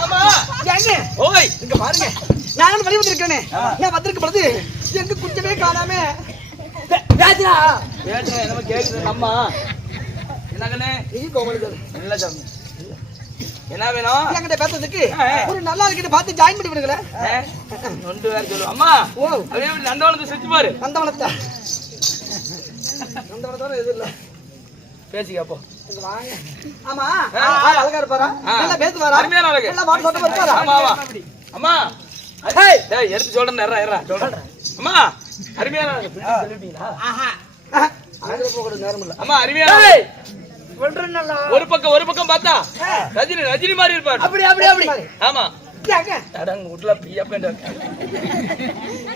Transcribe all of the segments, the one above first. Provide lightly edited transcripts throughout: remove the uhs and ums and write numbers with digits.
ஏமா ஏங்க ஓய் இங்க பாருங்க நான் வெளிய வந்திருக்கேனே நான் வந்திருக்கும் பொழுது எங்க குஞ்சமே காணாம ராஜா ஏற்ற என்னமோ கேக்குது அம்மா என்னங்கனே நீ கோமலுக்கு இல்ல சாமி என்ன வேணும் என்கிட்ட பேசுறதுக்கு ஒரு நல்லா இருக்குது பார்த்து ஜாயின் பண்ணி விடுங்களே நொண்டு வேற சொல்லு அம்மா ஓ அப்படியே நந்தவனத்தை செஞ்சு பாரு நந்தவனத்தோட இது இல்ல பேசிக்க அப்போ வாங்க ஆமா அழகா இருப்பாரா நல்லா பேசுவாரா அருமையான அழகு நல்லா வாட்டு சொட்ட இருப்பாரா ஆமா ஆமா அம்மா ஏய் டேய் எடுத்து சொல்றேன் ஏறா சொல்றேன் அம்மா அருமையான அழகு சொல்லிட்டீங்களா ஆஹா அழகு போக கூட நேரம் இல்ல அம்மா அருமையான அழகு சொல்றேன் நல்லா ஒரு பக்கம் பார்த்தா ரஜினி மாதிரி இருப்பாரு அப்படி ஆமா கேங்க அடங்க உட்ல பியா பேண்ட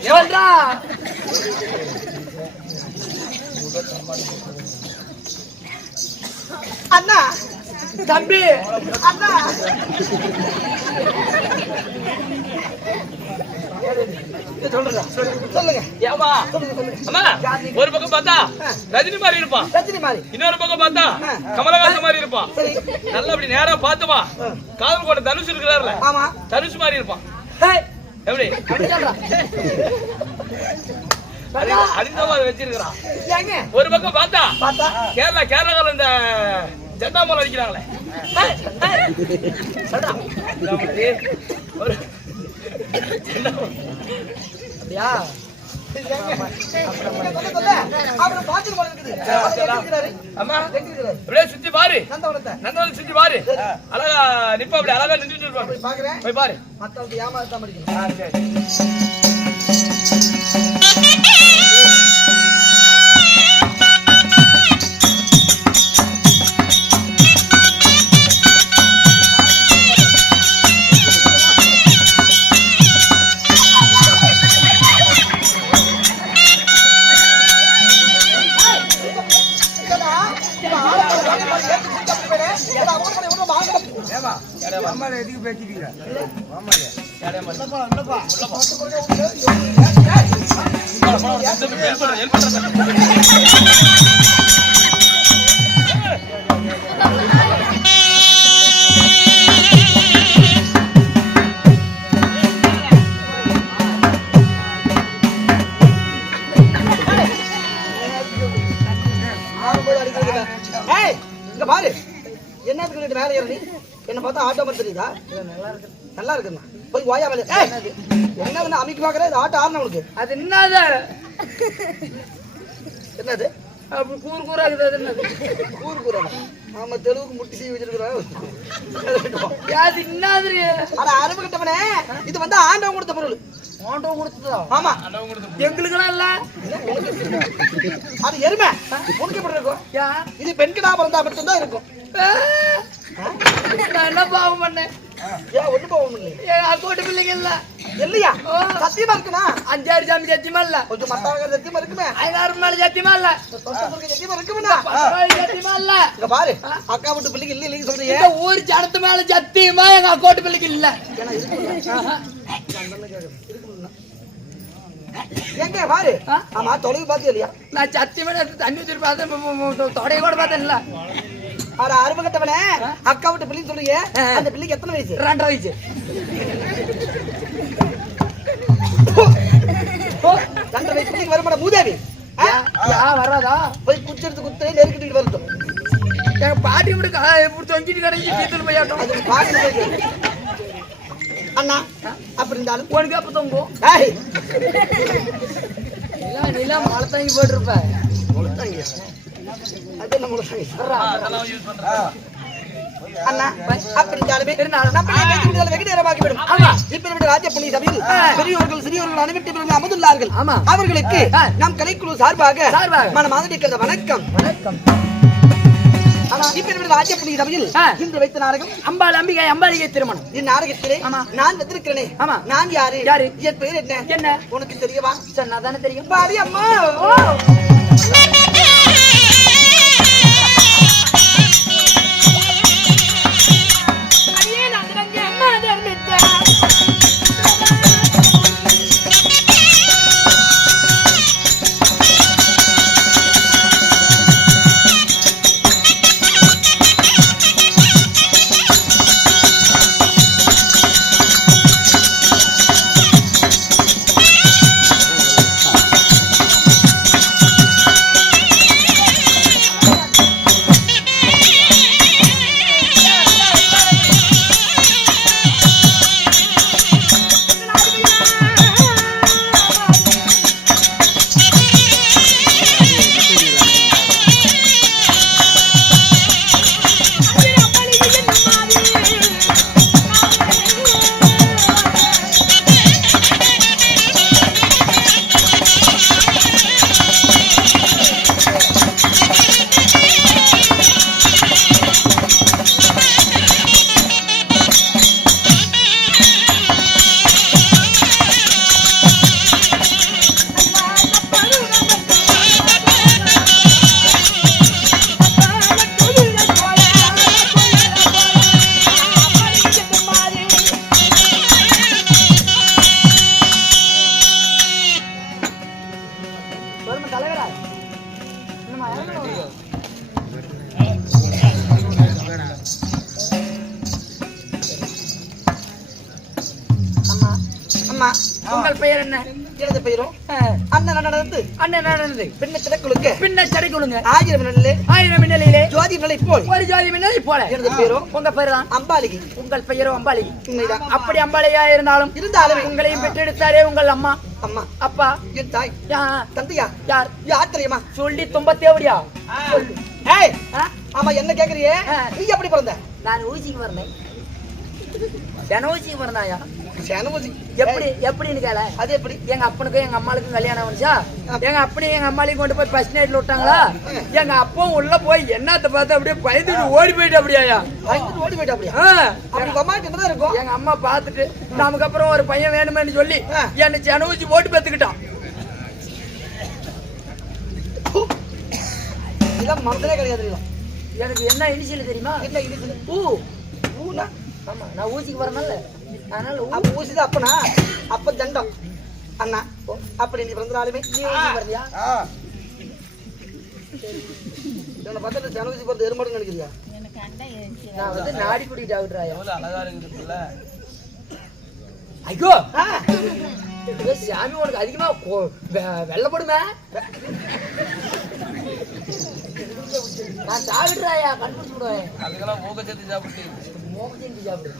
சொல்றா அண்ணா தம்பி அண்ணா சொல்லுங்க ஏமா அம்மா ஒரு பக்கம் பார்த்தா ரஜினி மாதிரி இருப்பான் ரஜினி மாதிரி இன்னொரு பக்கம் பார்த்தா கமலஹாசன் மாதிரி இருப்பான் நல்லா அப்படி நேரா பார்த்துமா காதல் கோட்டை தனுஷ் இருக்கிறாருல ஆமா தனுஷ் மாதிரி இருப்பான் எப்படி அடிந்தவா வச்சிருக்கிறான் ஒரு பக்கம் பார்த்தா கேரளாக்காரங்க இந்த ஜெண்டா மலை அடிக்கிறாங்களே அப்படியா சுத்தி பாரு நந்தவனத்தை சுத்தி பாரு அழகா நிப்ப அப்படி அழகா நின்றுட்டு இருப்பாங்க போய் பாரு மத்தவங்க ஏமாத்தான் படிக்கணும் எதுக்கு பேசிட்டீங்க பாரு என்னத்துக்கு மேல ஏறி என்ன பார்த்தா ஆட்டோ மாதிரி தெரியுதா நல்லா இருக்குண்ணா போய் வாயா மேல என்ன அமைக்க பாக்குற இது ஆட்டோ ஆறுன உனக்கு அது என்னது என்னது கூறு கூறா இருக்குது என்னது கூறு கூறா ஆமா தெலுங்கு முட்டி சீ வச்சிருக்கிறோம் அது என்னது ஆனா அரபு கிட்டவனே இது வந்து ஆண்டவன் கொடுத்த பொருள் ஆண்டவன் கொடுத்ததா ஆமா எங்களுக்கெல்லாம் இல்ல அது எருமை உனக்கு எப்படி இருக்கும் இது பெண்கிடா பிறந்தா மட்டும்தான் இருக்கும் நான் என்ன பாவம் பண்ணேன் ஏன் ஒண்ணு பாவம் இல்லையா அக்கோட்டு பிள்ளைங்க இல்ல இல்லையா சத்தியமா இருக்குண்ணா 5 சாமி சத்தியமா இல்ல கொஞ்சம் மத்தாங்க சத்தியமா இருக்குமே 5 நாள் சத்தியமா இல்ல சத்தியமா இருக்குமே சத்தியமா இல்ல இங்க பாரு அக்கா வீட்டு பிள்ளைக்கு இல்ல இல்லைன்னு சொல்றீங்க ஊர் ஜனத்து மேல சத்தியமா எங்க அக்கோட்டு பிள்ளைக்கு இல்ல எங்க பாரு ஆமா தொலைவு பாத்தியா இல்லையா நான் சத்தியமா தண்ணி ஊத்தி பார்த்தேன் தொடைய கூட பார்த்தேன் இல்ல அட அருமை கட்டவனே அக்கா விட்டு பிள்ளைன்னு சொல்லுங்க அந்த பிள்ளைக்கு எத்தனை வயசு 2 வயசு 2 வயசு பிள்ளைக்கு வருமாட மூதேவி வராதா போய் குச்செடுத்து குத்து நெருக்கிட்டு வருது எங்க பாட்டி இப்படி தொங்கிட்டு கிடைச்சி கீத்துல போயாட்டும் அது பாட்டி அண்ணா அப்படி இருந்தாலும் உனக்கு அப்ப தொங்கும் நிலா மழை தாங்கி போட்டிருப்ப அது என்ன முழுசாங்க அண்ணா அப்படி வெகு நேரமாகி விடும் இப்ப ராஜ புண்ணிய சபையில் பெரியவர்கள் சிறியவர்கள் அனைவரும் அமர்ந்துள்ளார்கள் அவர்களுக்கு நம் கலைக்குழு சார்பாக மனமார்ந்த வணக்கம் வணக்கம் ராஜ புண்ணிய சபையில் இன்று வைத்த நாடகம் அம்பாள் அம்பிகை அம்பாளிகை திருமணம் இந்நாடகத்திலே நான் வந்திருக்கிறேனே நான் யாரு என் பெயர் என்ன உனக்கு தெரியவா சொன்னாதானே தெரியும் பாரி அம்மா ஆமா. உங்கள் பெயர் என்ன? எனது பெயரும் அண்ணன் நடந்து அண்ணன் நடந்தது பின்ன திறக்குழுக்க பின்ன சடைக்குழுங்க 1000 மின்னலே 1000 மின்னலிலே ஜோதி நிலை போல் ஒரு ஜோதி மின்னலை போல எனது பெயரும் உங்க பேர் தான் அம்பாலிகை. உங்கள் பெயரும் அம்பாளி. உண்மைதான். அப்படி அம்பாளையா இருந்தாலும் உங்களையும் பெற்றெடுத்தாரே உங்கள் அம்மா அம்மா அப்பா என் தாய் தந்தையா யார் யார் தெரியுமா? சொல்லி தும்ப தேவடியா? ஏய் ஆமா என்ன கேக்குறியே? நீ எப்படி பிறந்த? நான் ஊசிக்கு வரேன். ஊசிக்கு வரனாயா? எப்படி எப்படின்னு கேள. அது எப்படி? எங்க அப்பனுக்கும் எங்க அம்மாளுக்கும் கல்யாணம் வந்துச்சா? எங்க அப்பனையும் எங்க அம்மாளையும் கொண்டு போய் ஃபர்ஸ்ட் நைட்ல விட்டாங்களா? எங்க அப்பவும் உள்ள போய் என்னத்த பார்த்து அப்படியே பயந்துட்டு ஓடி போயிட்டு அப்படியா? பயந்துட்டு ஓடி போயிட்டு அப்படியா? அப்படி அம்மாக்கு என்னதான் இருக்கும்? எங்க அம்மா பார்த்துட்டு நமக்கு அப்புறம் ஒரு பையன் வேணுமேன்னு சொல்லி என்ன ஜனூசி போட்டு பெத்துக்கிட்டான். இதெல்லாம் மனதிலே கிடையாது. எனக்கு என்ன இனிஷியல் தெரியுமா? என்ன இது? ஊனா? ஆமா நான் ஊசிக்கு வரனால அதனால அப்ப ஊசிதான் அப்பனா அப்ப தண்டம் அண்ணா. அப்படி நீ பிறந்தாலுமே நீ ஊசி வரலையா? என்ன பார்த்தா ஜனவரி பிறந்த எருமாடு நினைக்கிறியா? நான் வந்து நாடி குடிக்கிட்டு ஆகுறாயா? அழகா இருக்குல்ல. ஐயோ சாமி உனக்கு அதிகமா வெள்ளப்படுமே. நான் சாப்பிடுறாயா கண்டுபிடிச்சு விடுவேன். அதுக்கெல்லாம் மூக்க சேர்த்து சாப்பிட்டு மோகத்தி சாப்பிடு.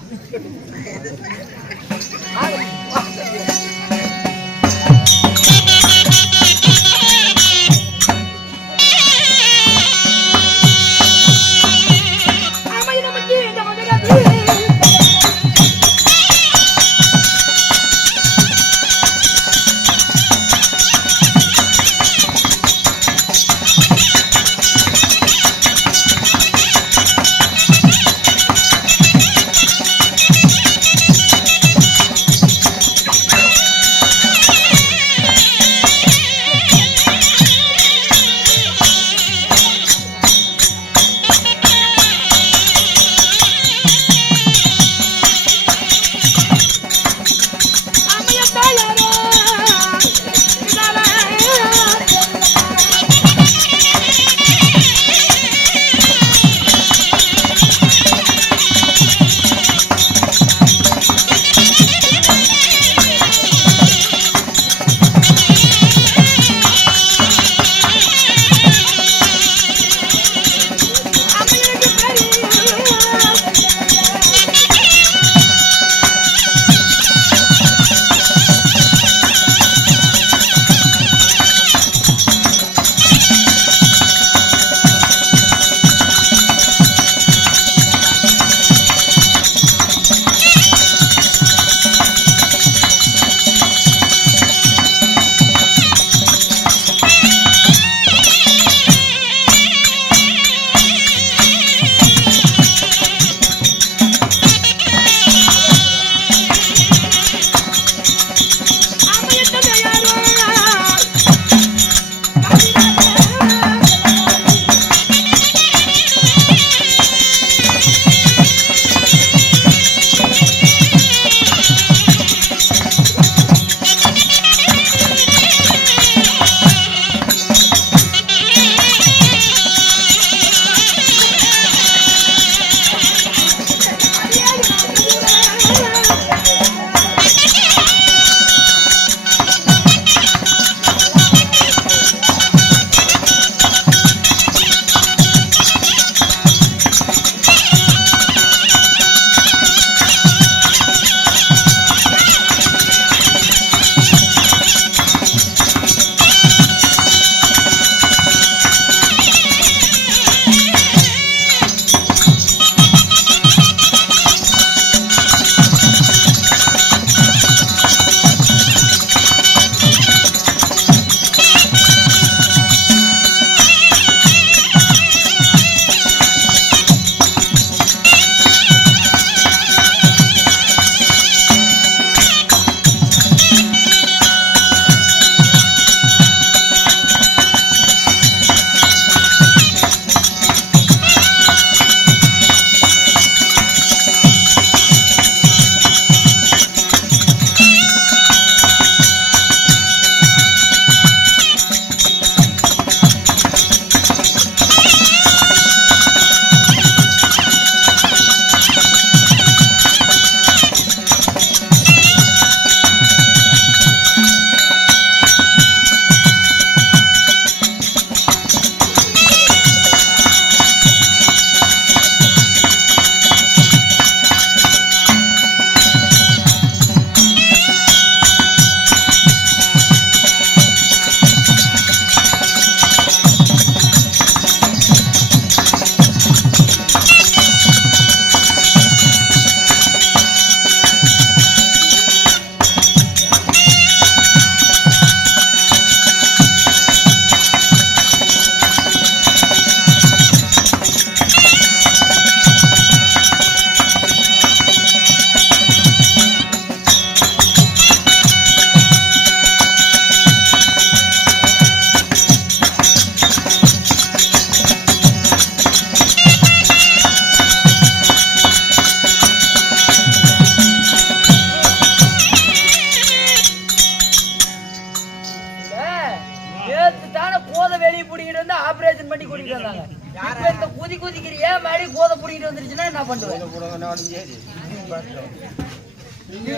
பிடிக்கிட்டு வந்துருச்சுன்னா என்ன பண்ணுவேன்?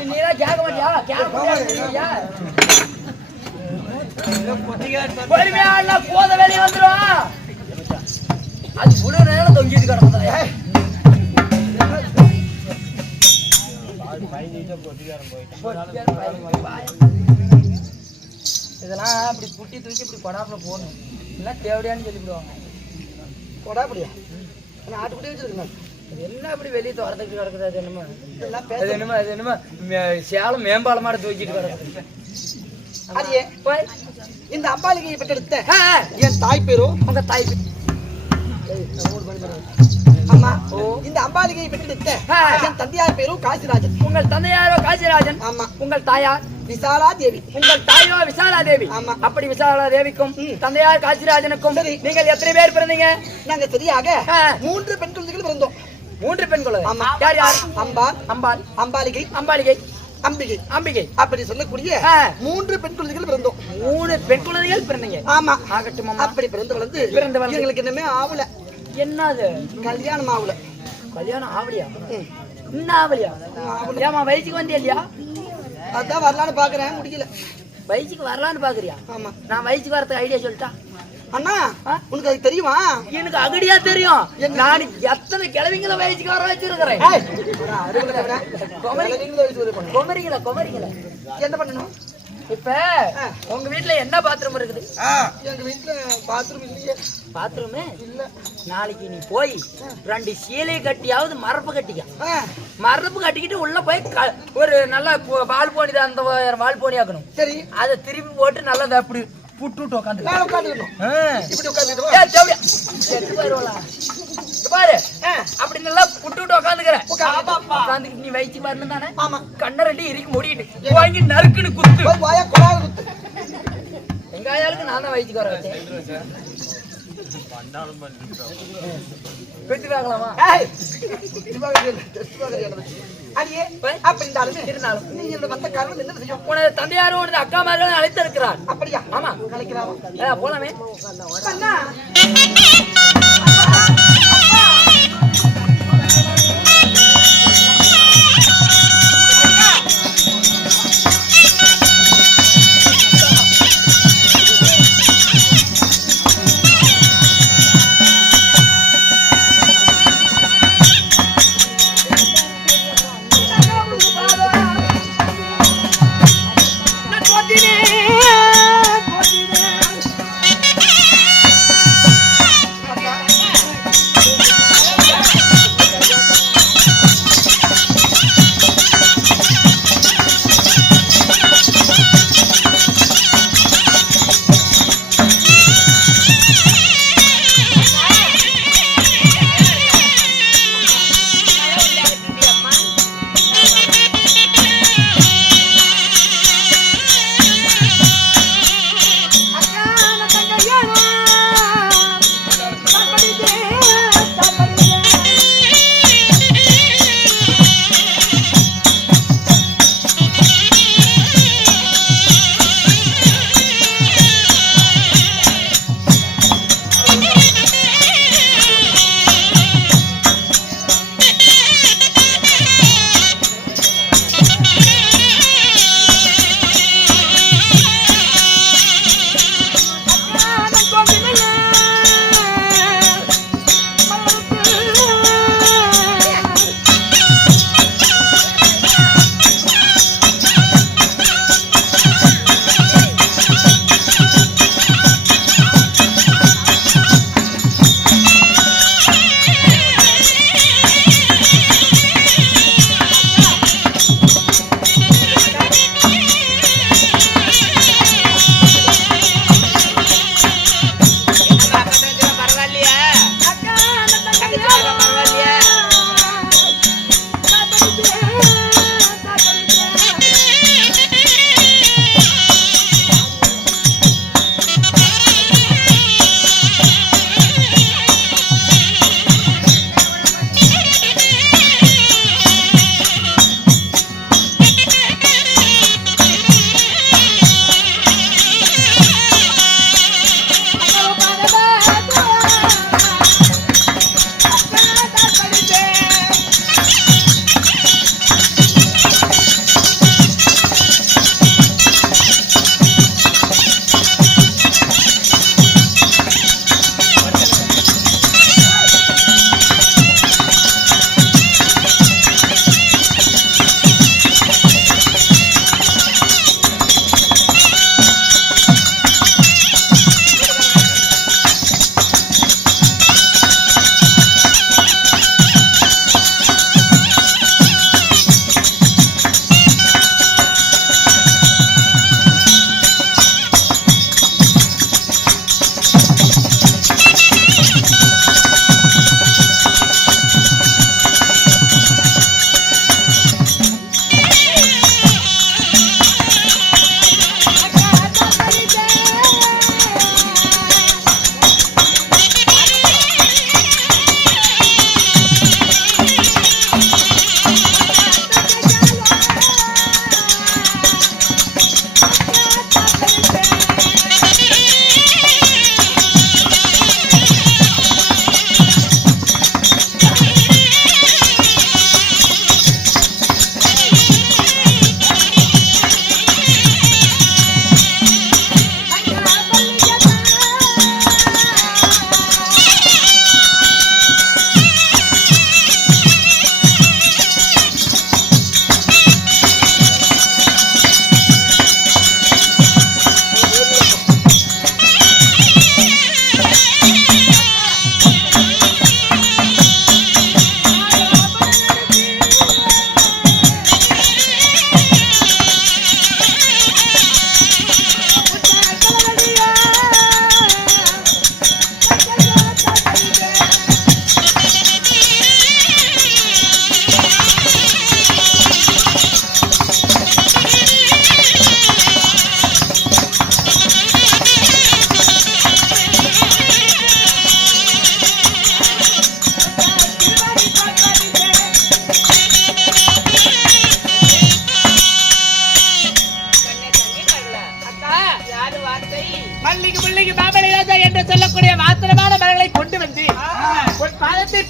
நீதான் கேட்க மாட்டியா? கேட்க மாட்டியா? பொறுமையா போத வெளியே வந்துடும். அது முழு நேரம் தொங்கிட்டு கிடக்குதா? இதெல்லாம் அப்படி புட்டி தூக்கி இப்படி கொடாப்புல போடணும். இல்லை தேவையான்னு சொல்லிவிடுவாங்க. கொடாப்படியா? ஆட்டுக்குட்டி வச்சிருக்கேன். என்ன அப்படி வெளியே தோட்டத்துக்கு கிடக்குது? அது என்னமோ அது என்னமோ சேலம் மேம்பாலமாட தூக்கிட்டு கிடக்குது. அடியே இந்த அம்பாலிகையை பெற்றெடுத்த என் தாய் பேரும் உங்க தாய் அம்மா. இந்த அம்பாலிகையை பெற்றெடுத்த என் தந்தையார் பேரும் காசிராஜன். உங்கள் தந்தையாரோ காசிராஜன். ஆமா. உங்கள் தாயார் விசாலா தேவி. உங்கள் தாயோ விசாலா தேவி. ஆமா. அப்படி விசாலா தேவிக்கும் தந்தையார் காசிராஜனுக்கும் நீங்கள் எத்தனை பேர் பிறந்தீங்க? நாங்க சரியாக 3 பெண் குழந்தைகள் பிறந்தோம். 3 பெண் குழந்தை. ஆமா. யார் யார்? அம்பாள், அம்பாள், அம்பாலிகை, அம்பாலிகை, அம்பிகை, அம்பிகை. அப்படி சொல்லக்கூடிய 3 பெண் குழந்தைகள் பிறந்தோம். 3 பெண் குழந்தைகள் பிறந்தீங்க. ஆமா. ஆகட்டும். அப்படி பிறந்து வளர்ந்து எங்களுக்கு என்னமே ஆவல. என்னது? கல்யாணம் ஆவல. கல்யாணம் ஆவலியா? இன்னும் ஆவலியா? ஏமா வயசுக்கு வந்தியா இல்லையா? அதான் வரலான்னு பாக்குறேன், முடியல. வயசுக்கு வரலான்னு பாக்குறியா? ஆமா. நான் வயசுக்கு வரதுக்கு ஐடியா சொல்லிட்டா? அண்ணா உனக்கு அது தெரியுமா? எனக்கு அகடியா தெரியும். நான் எத்தனை கிழவிங்கள வயசுக்கு வர வச்சிருக்கிறேன். குமரிங்கள என்ன பண்ணணும் இப்ப? உங்க வீட்டுல என்ன பாத்ரூம் இருக்குது? எங்க வீட்டுல பாத்ரூம் இல்லையே. பாத்ரூமே இல்ல. நாளைக்கு நீ போய் 2 சீலை கட்டியாவது மரப்பு கட்டிக்க. மரப்பு கட்டிக்கிட்டு உள்ள போய் ஒரு நல்ல வால் போனி தான், அந்த வால் போனி ஆக்கணும். சரி. அதை திருப்பி போட்டு நல்லா அப்படி புட்டு உட்காந்து பாரு. அப்படி நல்லா புட்டு உட்காந்துக்கிறேன். உட்காந்துக்கிட்டு நீ வயிற்று வரணும் தானே? ஆமா. கண்ண 2 இறுக்கி மூடிட்டு வாங்கி நறுக்குன்னு குத்து. வெங்காயாளுக்கு நான் தான் வயிற்றுக்கு வர வச்சேன். பெற்று பார்க்கலாமா? உனது தந்தையாரும் உனது அக்கா மார்களும் அழைத்து இருக்கிறார். அப்படியா? ஆமா. போலாமே.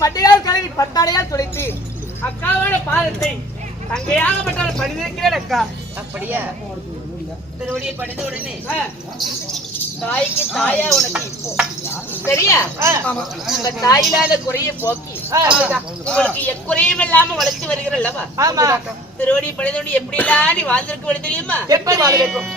பட்டையால் கலவி பட்டாடையால் துடைத்து அக்காவோட பாதத்தை தங்கையாகப்பட்டால் பணிந்திருக்கிறேன் அக்கா. அப்படியா? திருவடியை படித்த உடனே தாய்க்கு தாயா உனக்கு இப்போ சரியா? உங்க தாயிலாத குறைய போக்கி உங்களுக்கு எக்குறையும் இல்லாம வளர்த்து வருகிற அல்லவா? ஆமா. திருவடியை படித்தோடு எப்படி எல்லாம் நீ வாழ்ந்திருக்க வேண்டும் தெரியுமா? எப்படி வாழ வேண்டும்?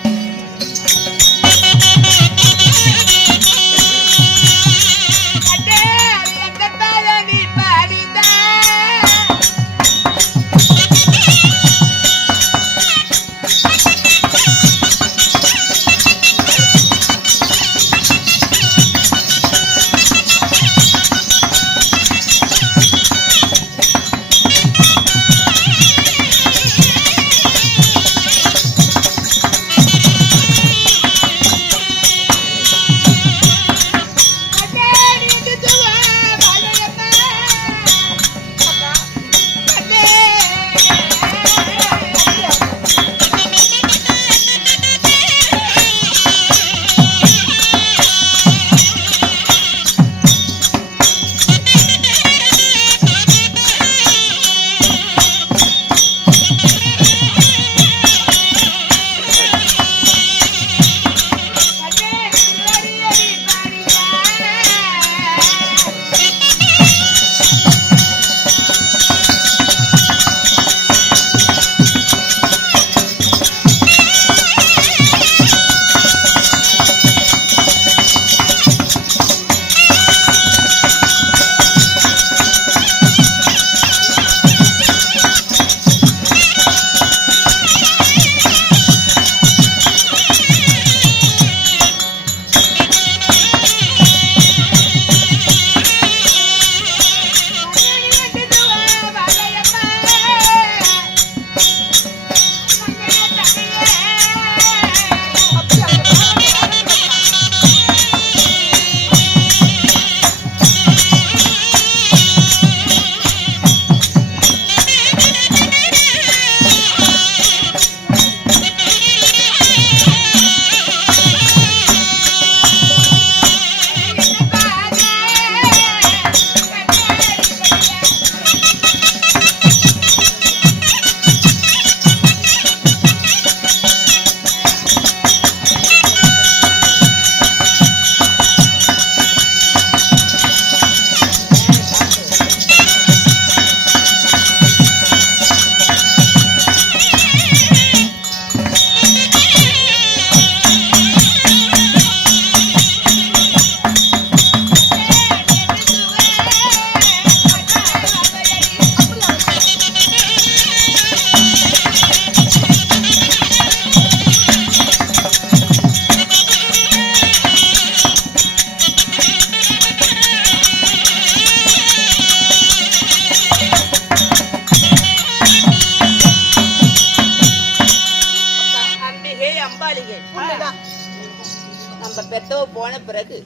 நம்ம பெத்தவ போன பிறகு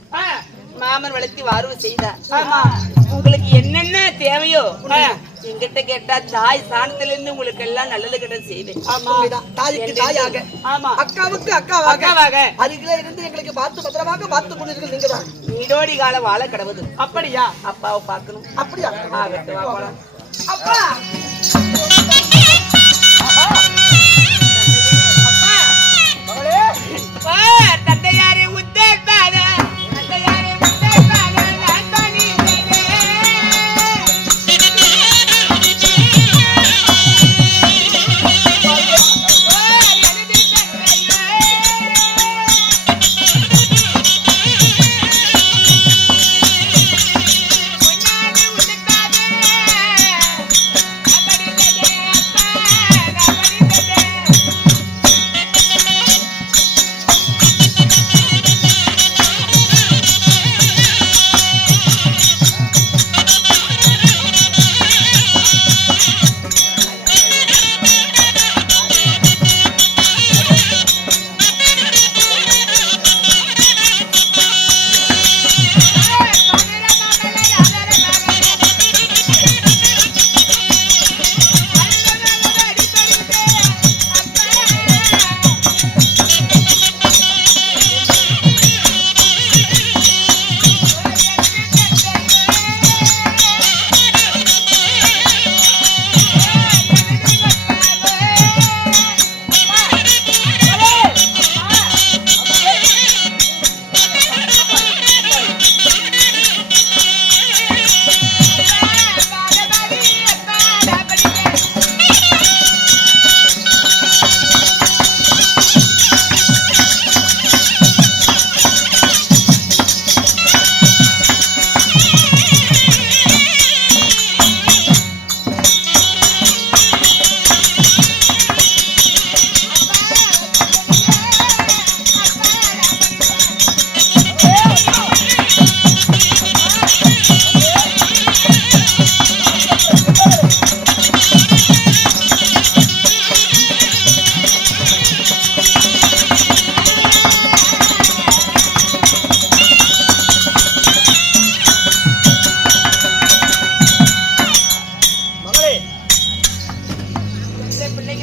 மாமன் வளர்த்தி வார்வு செய்தார். ஆமா. உங்களுக்கு என்னென்ன தேவையோ என்கிட்ட கேட்டா தாய் சாணத்துல இருந்து உங்களுக்கு எல்லாம் நல்லது கிட்ட செய்வேன். தாய்க்கு தாயாக, ஆமா, அக்காவுக்கு அக்காவாக அக்காவாக அருகிலே இருந்து எங்களுக்கு பார்த்து பத்திரமாக பார்த்து கொண்டிருக்கிறது நீங்க தான். நீடோடி கால வாழ கடவுது. அப்படியா? அப்பாவை பார்க்கணும். அப்படியா? அப்பா தந்தையாரே உத்தேசாத தந்தையாரே உத்தேசாத நாட்டானி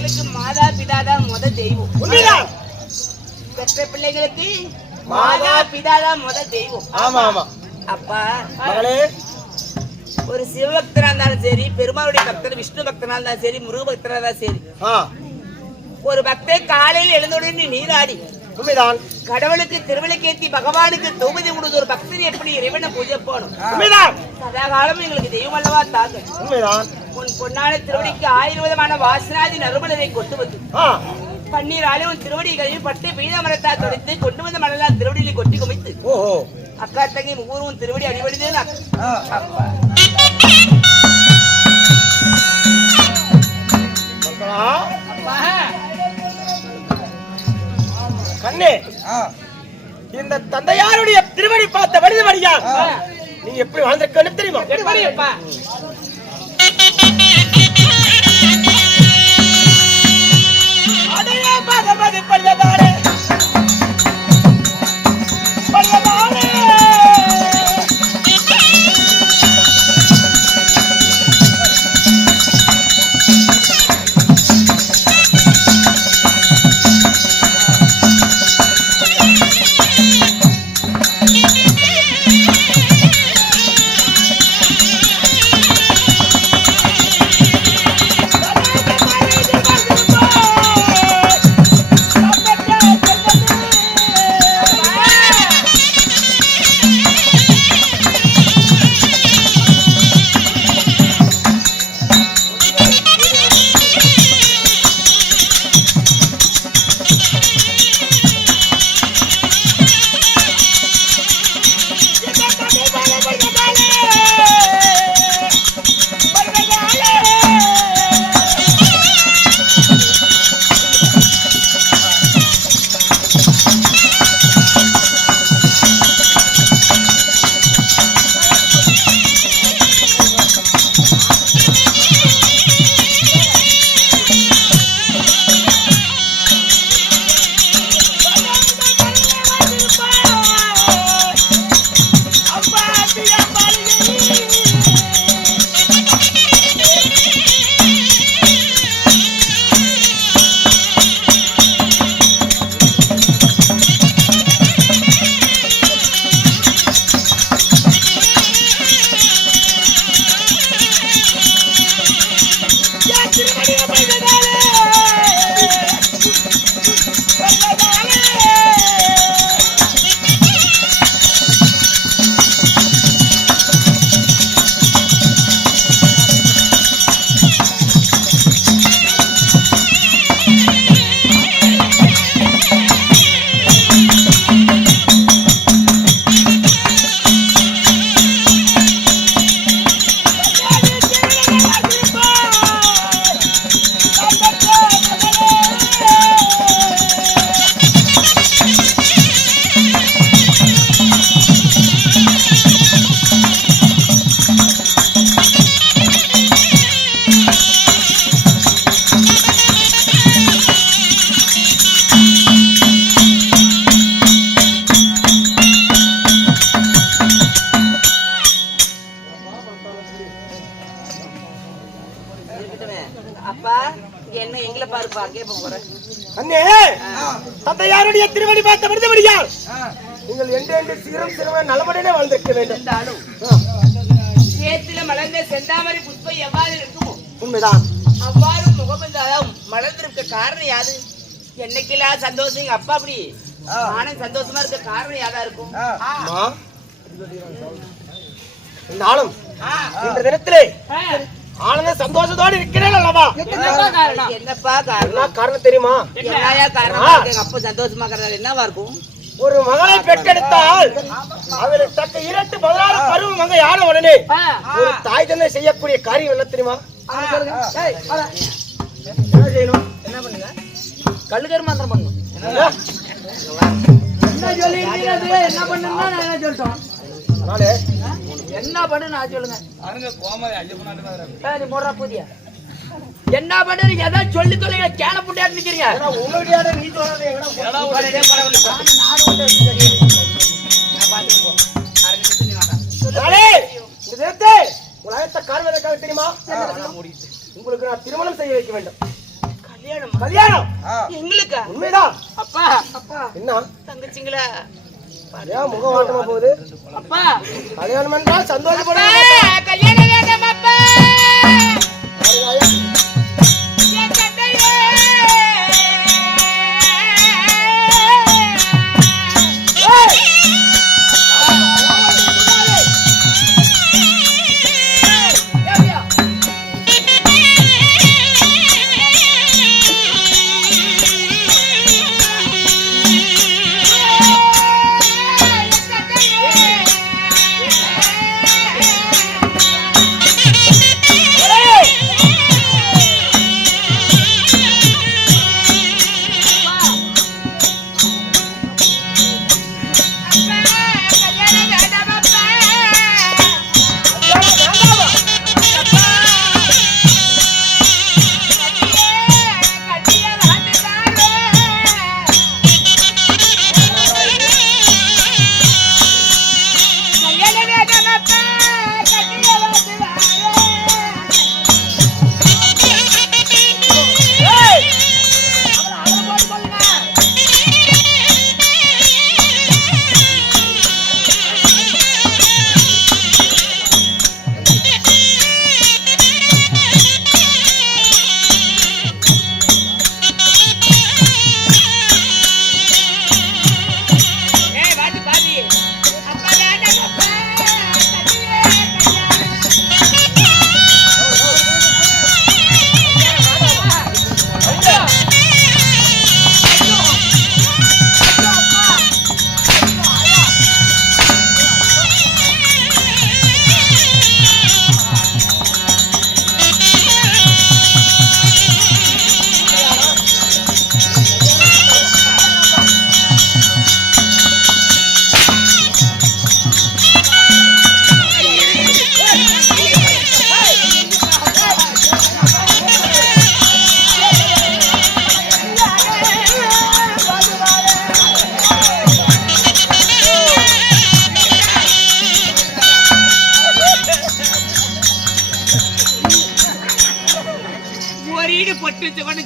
பிள்ளைங்களுக்கு மாதா பிதா தான் முத தெய்வம். உண்மைதான். பெற்ற பிள்ளைங்களுக்கு மாதா பிதா தான் முத தெய்வம். ஆமா ஆமா. அப்பா மகளே, ஒரு சிவபக்தனா இருந்தாலும் சரி, பெருமாளுடைய பக்தர் விஷ்ணு பக்தனா இருந்தாலும் சரி, முருக பக்தனா இருந்தாலும் சரி, ஒரு பக்தன் காலையில் எழுந்தவுடனே நீராடி உண்மைதான். கடவுளுக்கு திருவிளக்கேத்தி பகவானுக்கு தொகுதி கொடுத்து ஒரு பக்தன் எப்படி இறைவனை பூஜை போகணும். உண்மைதான். சதா காலம் எங்களுக்கு தெய்வம் அல்லவா தாங்க. உண்மைதான். உன் பொன்னான திருவடிக்கு 1000 விதமான வாசனாதி நறுமலரை கொண்டு வந்து பன்னீராலே உன் திருவடி கழுவி பட்டு பீத மரத்தால் தொடைத்து கொண்டு வந்த மணலால் திருவடியில் கொட்டி குமைத்து அக்கா தங்கி முகூரும் திருவடி அடிபடிதேன். கண்ணே, இந்த தந்தையாருடைய திருவடி பார்த்த வடிதமடியா நீ எப்படி வாழ்ந்திருக்கன்னு தெரியுமா? எப்படிப்பா? அப்பா என்ன எங்களை பாருப்பா கேட்ப போறேன். அண்ணே, தந்தையாருடைய திருவடி பார்த்த விடுதபடியால் நீங்கள் என்றென்று சீரம் சிறுவ நலமுடனே வாழ்ந்திருக்க வேண்டும். சேத்துல மலர்ந்த செந்தாமரை புஷ்பம் எவ்வாறு இருக்குமோ உண்மைதான். அவ்வாறு முகமந்தாலும் மலர்ந்திருக்க காரணம் யாது? என்னைக்கெல்லாம் சந்தோஷம் எங்க அப்பா அப்படி நானும் சந்தோஷமா இருக்க காரணம் யாரா இருக்கும்? நாளும் இந்த தினத்திலே ஆனந்த சந்தோஷத்தோடு இருக்கிறேன் அல்லவா? என்னப்பா காரணம்? காரணம் தெரியுமா? என்னையா காரணம்? எங்க அப்பா சந்தோஷமா இருக்கிறது என்னவா இருக்கும்? ஒரு மகளை பெற்றெடுத்தால் அவளுக்கு தக்க 2 16 பருவ மங்க யாரும் உடனே ஒரு தாய் தந்தை செய்யக்கூடிய காரியம் என்ன தெரியுமா? என்ன செய்யணும்? என்ன பண்ணுங்க? கல்லுகர் மாத்திரம் பண்ணணும். என்ன சொல்லி என்ன பண்ணுன்னா நான் என்ன சொல்லிட்டோம்? என்ன பண்ணு நான் சொல்லுங்க. நீ போடுறா புதியா என்ன பண்ணு எதை சொல்லி சொல்லுங்க. கேன புண்டியாட்டு நிக்கிறீங்க. நீ சொல்றது உலகத்தை காரணம் தெரியுமா? உங்களுக்கு நான் திருமணம் செய்ய வைக்க வேண்டும். கல்யாணம் எங்களுக்கா? உண்மைதான். அப்பா அப்பா என்ன தங்கச்சிங்களா? ஏன் முகம் வாட்டமா போகுது? அப்பா கல்யாணம் என்றால் சந்தோஷப்பட கல்யாணம் வேண்டாம் அப்பா.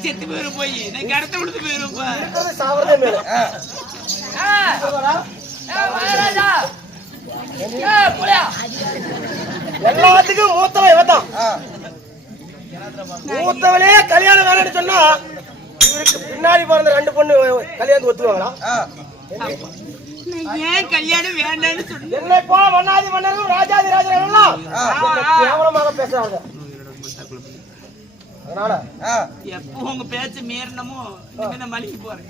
செத்து போயிரும் போய் நான் கடத்த விடுத்து போயிருப்பா சாவறதே மேல எல்லாத்துக்கும் மூத்தவன் இவதான். மூத்தவனே கல்யாணம் வேணும்னு சொன்னா இவருக்கு பின்னாடி பிறந்த 2 பொண்ணு கல்யாணத்துக்கு ஒத்துவாங்களா? ஏன் கல்யாணம் வேண்டாம்னு சொன்ன? என்னை போல வண்ணாதி மன்னரும் ராஜாதி ராஜர்கள் கேவலமாக பேசுறாங்க. அதனால எப்போ உங்க பேச்சு மீறணுமோ நான் மலிக்கு போறேன்.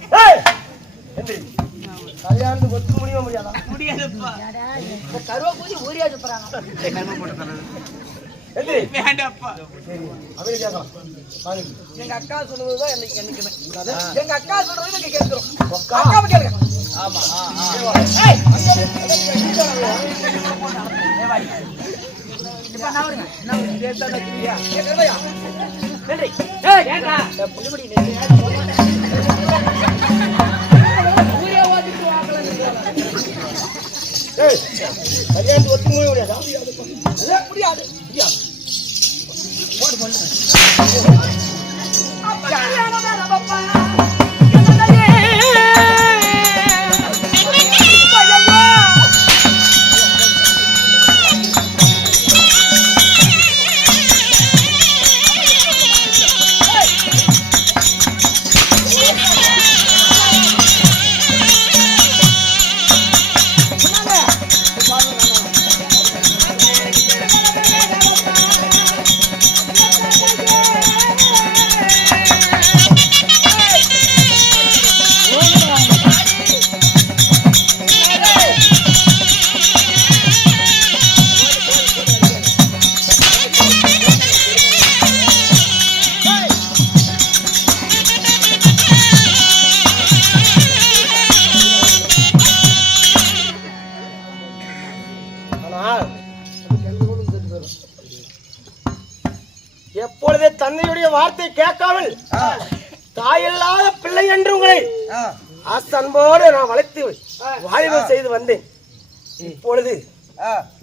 கல்யாணத்துக்கு ஒத்துக்க முடியுமா? முடியாதா? முடியாதுப்பா. கருவா பூஜை ஊரியா சுத்துறாங்க. வேண்டாப்பா. எங்க அக்கா சொல்லுவதுதான் என்னைக்குமே. எங்க அக்கா சொல்றது நீங்க கேட்கிறோம். அக்காவை கேளுங்க. ஆமா இப்ப நான் வருங்க. நான் பேசாத கிரியா. கேக்குறயா? நன்றி. ஏண்டா? புடிபடி ஊரியா வாதிட்டு வாங்கலாம். கல்யாணத்துக்கு ஒத்துக்க முடியாதா? முடியாது. எப்பொழுதே தந்தையுடைய வார்த்தை கேட்காமல் தாயில்லாத பிள்ளை என்று உங்களை அன்போடு நான் வளர்த்து வாலிபம் செய்து வந்தேன். இப்பொழுது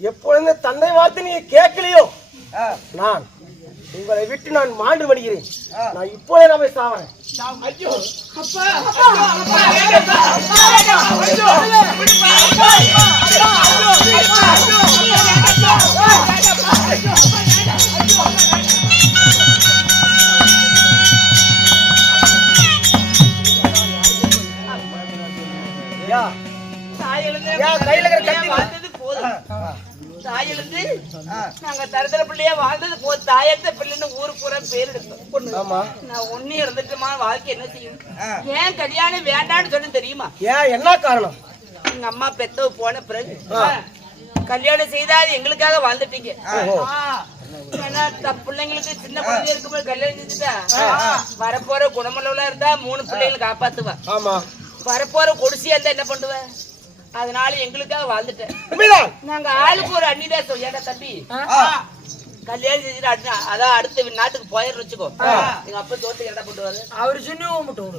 எப்பொழுது தந்தை வார்த்தை நீங்க கேட்கலையோ நான் உங்களை விட்டு நான் மாண்டு வருகிறேன். நான் இப்பொழுது நான் போய் சாவறேன். ஐயோ அப்பா தாயிலிருந்து நாங்க தரதர பிள்ளையா வாழ்ந்தது தாயத்த பிள்ளைன்னு ஊரு பூரா பேர் எடுத்தோம். நான் ஒண்ணு இருந்துட்டுமா வாழ்க்கை என்ன செய்யும்? ஏன் கல்யாணம் வேண்டான்னு சொன்ன தெரியுமா? ஏன் என்ன காரணம்? எங்க அம்மா பெத்தவ போன பிறகு கல்யாணம் செய்தாது எங்களுக்காக வாழ்ந்துட்டீங்க. பிள்ளைங்களுக்கு சின்ன குழந்தை இருக்கும்போது கல்யாணம் செஞ்சுட்டா வரப்போற குணமளவுல இருந்தா 3 பிள்ளைங்களை காப்பாத்துவா. வரப்போற கொடிசியா இருந்தா என்ன பண்ணுவ? அதனால எங்களுக்காக வாழ்ந்துட்டேன். நாங்க ஆளுக்கு ஒரு அன்னிதான். ஏடா தம்பி கல்யாணம் செஞ்சுட்டு அதான் அடுத்த நாட்டுக்கு போயிரு வச்சுக்கோ. எங்க அப்பா தோட்டத்துக்கு என்ன பண்ணுவாரு? அவரு சொன்ன மட்டும்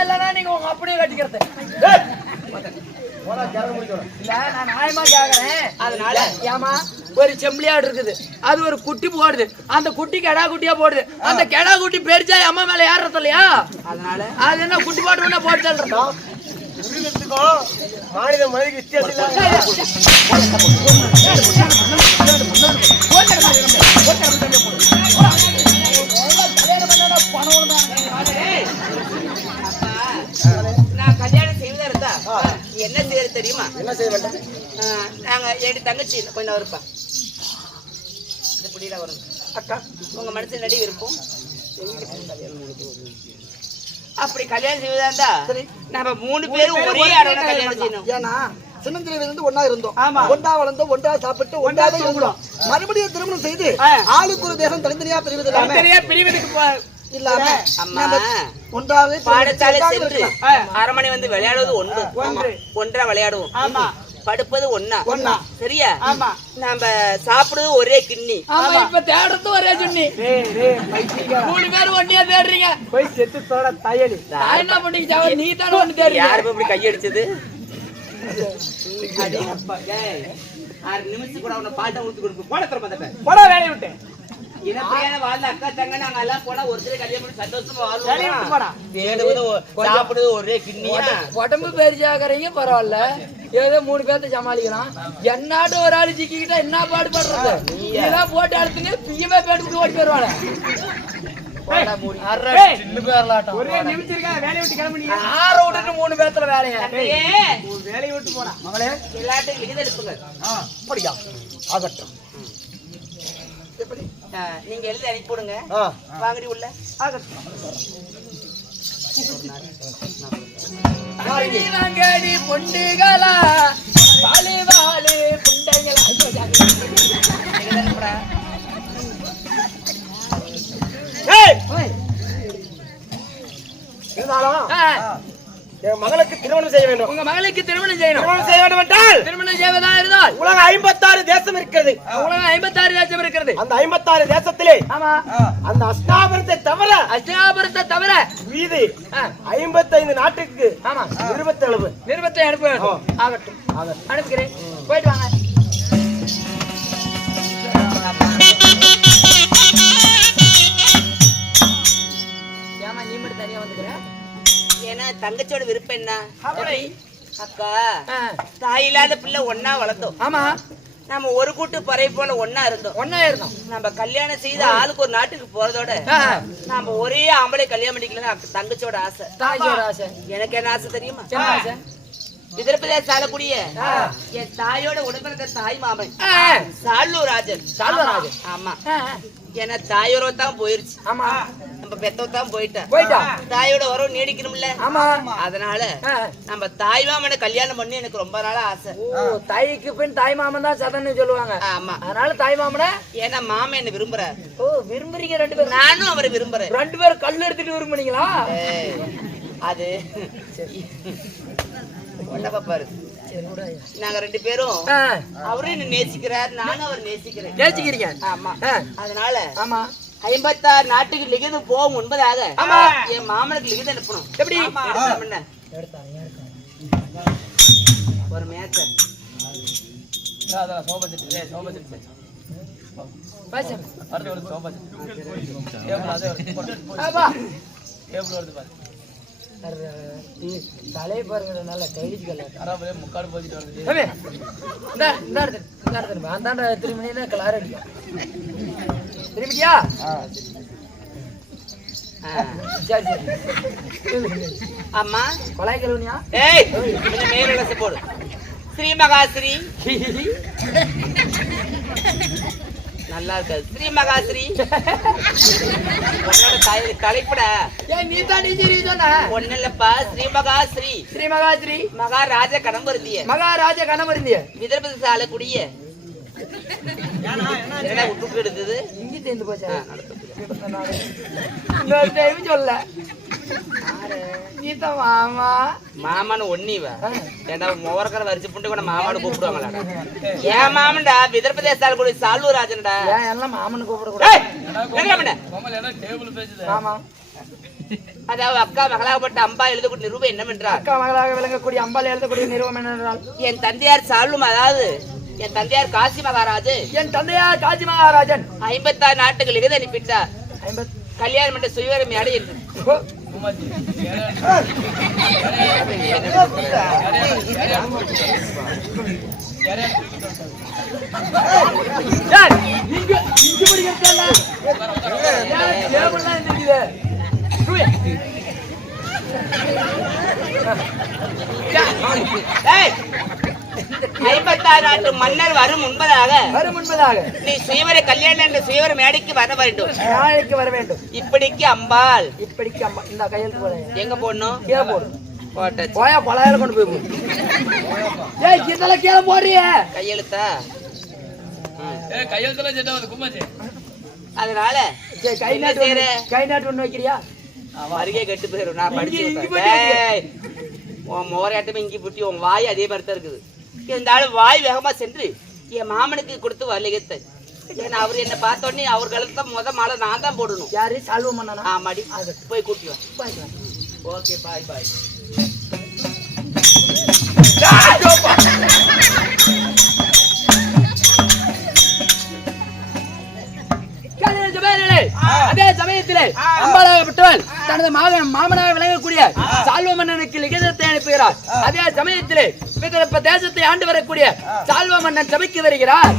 இல்லனா நீங்க உங்க அப்படியே கட்டிக்கிறது. நான் நியாயமா கேக்குறேன். அதனால ஏமா ஒரு செம்பிளியாடு இருக்குது, அது ஒரு குட்டி போடுது, அந்த குட்டி கெடா குட்டியா போடுது, அந்த கெடா குட்டி பெருச்சா அம்மா மேல ஏறது இல்லையா? அதனால அது என்ன குட்டி போட்டு போட்டு சொல்றோம். மாநில மொழிக்கு வித்தியாசம் நான் கல்யாணம் செய்வதா இருந்தா என்ன செய்ய தெரியுமா? என்ன செய்ய வேண்டும்? நாங்க என் தங்கச்சி கொஞ்சம் இருப்பா இந்த புடியில வரும் அக்கா உங்க மனசு நடி விருப்பம் அப்படி கல்யாணம் செய்வதா இருந்தா நம்ம 3 பேரும் ஒரே அளவுல கல்யாணம் செய்யணும். ஏன்னா சின்னந்திரியில இருந்து ஒன்னா இருந்தோம், ஒன்றா வளர்ந்தோம், ஒன்றா சாப்பிட்டு ஒன்றா தான் இருந்தோம். மறுபடியும் திருமணம் செய்து ஆளுக்கு ஒரு தேசம் தனித்தனியா பிரிவதுக்கு இல்லாம ஒன்றாவே பாடசாலை சென்று அரமனை வந்து விளையாடுவது ஒன்றா விளையாடுவோம். படுப்பது ஒன்னா சரியா? நாம சாப்பிடுறது ஒரே கிண்ணி. இப்ப தேடுறது ஒரே சுண்ணி. 3 பேரும் ஒன்னியா தேடுறீங்க. போய் செத்து தோட தாயடி என்ன பண்ணிக்க? நீ தானே ஒண்ணு தேடுறீங்க. யாரும் இப்படி கையடிச்சது? 6 நிமிஷம் கூட உன்னை பாட்டை ஊத்து கொடுப்போம். போட தர போட வேலையை விட்டேன். இனப்பையான வாழ்ந்த அக்கா தங்க நாங்க எல்லாம் போனா ஒருத்தர் கல்யாணம் பண்ணி சந்தோஷமா வாழ்வோம். தேடுவது சாப்பிடுவது ஒரே கிண்ணியா? உடம்பு பெருசாகிறீங்க பரவாயில்ல, ஏதோ 3 பேர்த்த சமாளிக்கிறான். என்னாடு ஒரு ஆளு சிக்கிக்கிட்டா என்ன பாடு பண்றது? இதெல்லாம் போட்டு அழுத்துங்க பியமே பேட்டு ஓடி போயிருவாங்க. ஒரே நிமிஷம் வேலையை விட்டு கிளம்பி 6 விட்டுட்டு 3 பேர்த்துல வேலையை வேலையை விட்டு போறான். மகளே எல்லாத்தையும் விகிதம் எடுப்புங்க. அப்படியா? ஆகட்டும். நீங்க எழுதி அனுப்பி போடுங்க. வாங்கடி உள்ள. பொண்டுகளா வாழி வாழி புண்டைகளா இருந்தாலும் என் மகளுக்கு திருமணம் செய்ய வேண்டும். உங்க மகளுக்கு திருமணம் செய்யணும். திருமணம் செய்ய வேண்டும் என்றால் திருமணம் செய்வதா இருந்தால் உலக 56 தேசம் இருக்கிறது. உலகம் 56 தேசம் இருக்கிறது. அந்த 56 தேசத்திலே ஆமா அந்த அஷ்டாபுரத்தை தவிர வீதி 55 நாட்டுக்கு ஆமா நிறுவத்தை அனுப்ப ஆகட்டும். அனுப்புகிறேன். போயிட்டு வாங்க. ஏமா நீ மட்டும் தனியா வந்துக்கிற? ஏன்னா தங்கச்சியோட விருப்பம் என்ன? அக்கா தாய் இல்லாத பிள்ளை ஒன்னா வளர்த்தோம். ஆமா நம்ம ஒரு கூட்டு பறை போல ஒன்னா இருந்தோம். நம்ம கல்யாணம் செய்து ஆளுக்கு ஒரு நாட்டுக்கு போறதோட நாம ஒரே ஆம்பளை கல்யாணம் பண்ணிக்கலாம் தங்கச்சியோட ஆசை. எனக்கு என்ன ஆசை தெரியுமா? எதிர்ப்பதே சாலக்கூடிய என் தாயோட உடம்பிருந்த தாய் மாமன் சாலூர் ராஜன். ஆமா ஏன்னா தாயோட தான் போயிருச்சு. ஆமா நம்ம பெத்தவத்தான் போயிட்டா. தாயோட உறவு நீடிக்கணும்ல. அதனால நம்ம தாய் மாமனை கல்யாணம் பண்ணி எனக்கு ரொம்ப நாளா ஆசை. தாய்க்கு பின் தாய் மாமன் தான் சதன்னு சொல்லுவாங்க. ஆமா அதனால தாய் மாமன ஏன்னா மாமன் என்ன விரும்புறாரு. விரும்புறீங்க 2 பேரும்? நானும் அவரை விரும்புறேன். 2 பேரும் கல் எடுத்துட்டு விரும்புனீங்களா? அது பாரு நாங்க 2 பேரும் அவரும் என்ன நேசிக்கிறார், நானும் அவர் நேசிக்கிறீங்க. ஆமா அதனால 56 நாட்டுக்கு லிகிதம் போகும் முன்பதாக என் மாமனுக்கு லிகிதம் அனுப்பணும். எப்படி ஒரு மேட்சர் தலையை பாருங்க நல்லா டைலிச்சு முக்காடு போச்சுட்டு வருது திரும்பினா கலார அடிக்கும் திரும்பிட்டியா சரி சரி அம்மா கொலை கழுவுனியா ஏய் கொஞ்சம் மேல போடு ஸ்ரீ மகாஸ்ரீ நல்லா இருக்காது ஸ்ரீ மகாஸ்ரீ உன்னோட தலைப்பட ஏன் நீ தான் சரி சொன்ன ஒண்ணு இல்லப்பா ஸ்ரீ மகாஸ்ரீ மகாராஜ மகாராஜ கணவருந்திய விதர்பதி சாலை குடிய என்ன விட்டு எடுத்தது இங்க தேர்ந்து போச்சா சொல்ல நீதான் மாமா மாமான்னு ஒன்னிவ ஏன்டா மோரக்கர வரிச்சு புண்டு கூட மாமான்னு கூப்பிடுவாங்களா ஏன் மாமன்டா விதர்பதேசால கூட சாலூர் ராஜன்டா ஏன் எல்லாம் மாமன்னு கூப்பிட கூடாது ஆமா அதாவது அக்கா மகளாகப்பட்ட அம்பா எழுதக்கூடிய நிரூபம் என்னவென்றால் அக்கா மகளாக விளங்கக்கூடிய அம்பாள் எழுதக்கூடிய நிறுவனம் என்னென்றால் என் தந்தையார் சாலும் அதாவது என் தந்தையார் காசி மகாராஜ் என் தந்தையார் காசி மகாராஜன் 56 நாட்டுகள் எழுதி அனுப்பிட்டார் கல்யாணம் என்ற சுயவரம் அடையிறது நாட்டு மன்னர் வரும் முன்பதாக நீ சுயவர கல்யாணம் என்ற சுயவர மேடைக்கு வர வேண்டும் இப்படிக்கு அம்பாள் இந்த கையெழுத்து போட எங்க போடணும் கீழே போடு போட்டாச்சு போயா பலாயிரம் கொண்டு போய் போடு ஏய் இதெல்லாம் கீழே போடுறிய கையெழுத்தா கையெழுத்தெல்லாம் செட்டா வந்து கும்மாச்சு அதனால கை நாட்டு ஒண்ணு வைக்கிறியா அருகே கெட்டு போயிடும் நான் படிச்சு உன் மோரையாட்டமே இங்கி புட்டி உன் வாய் அதே மாதிரி தான் இருக்குது இருந்தாலும் வாய் வேகமா சென்று என் மாமனுக்கு கொடுத்து வலிகத்தை ஏன்னா அவர் என்ன பார்த்த உடனே அவர் கழுத்த மாலை நான் தான் போடணும் யாரு சால்வம் பண்ணா ஆமாடி போய் கூட்டி வா ஓகே பாய் பாய் அதே சமயத்திலே அம்பாளாகப்பட்டவள் தனது மாமனாக விளங்கக்கூடிய சால்வ மன்னனுக்கு லிகிதத்தை அனுப்புகிறார். அதே சமயத்திலே தேசத்தை ஆண்டு வரக்கூடிய சால்வ மன்னன் சபைக்கு வருகிறார்.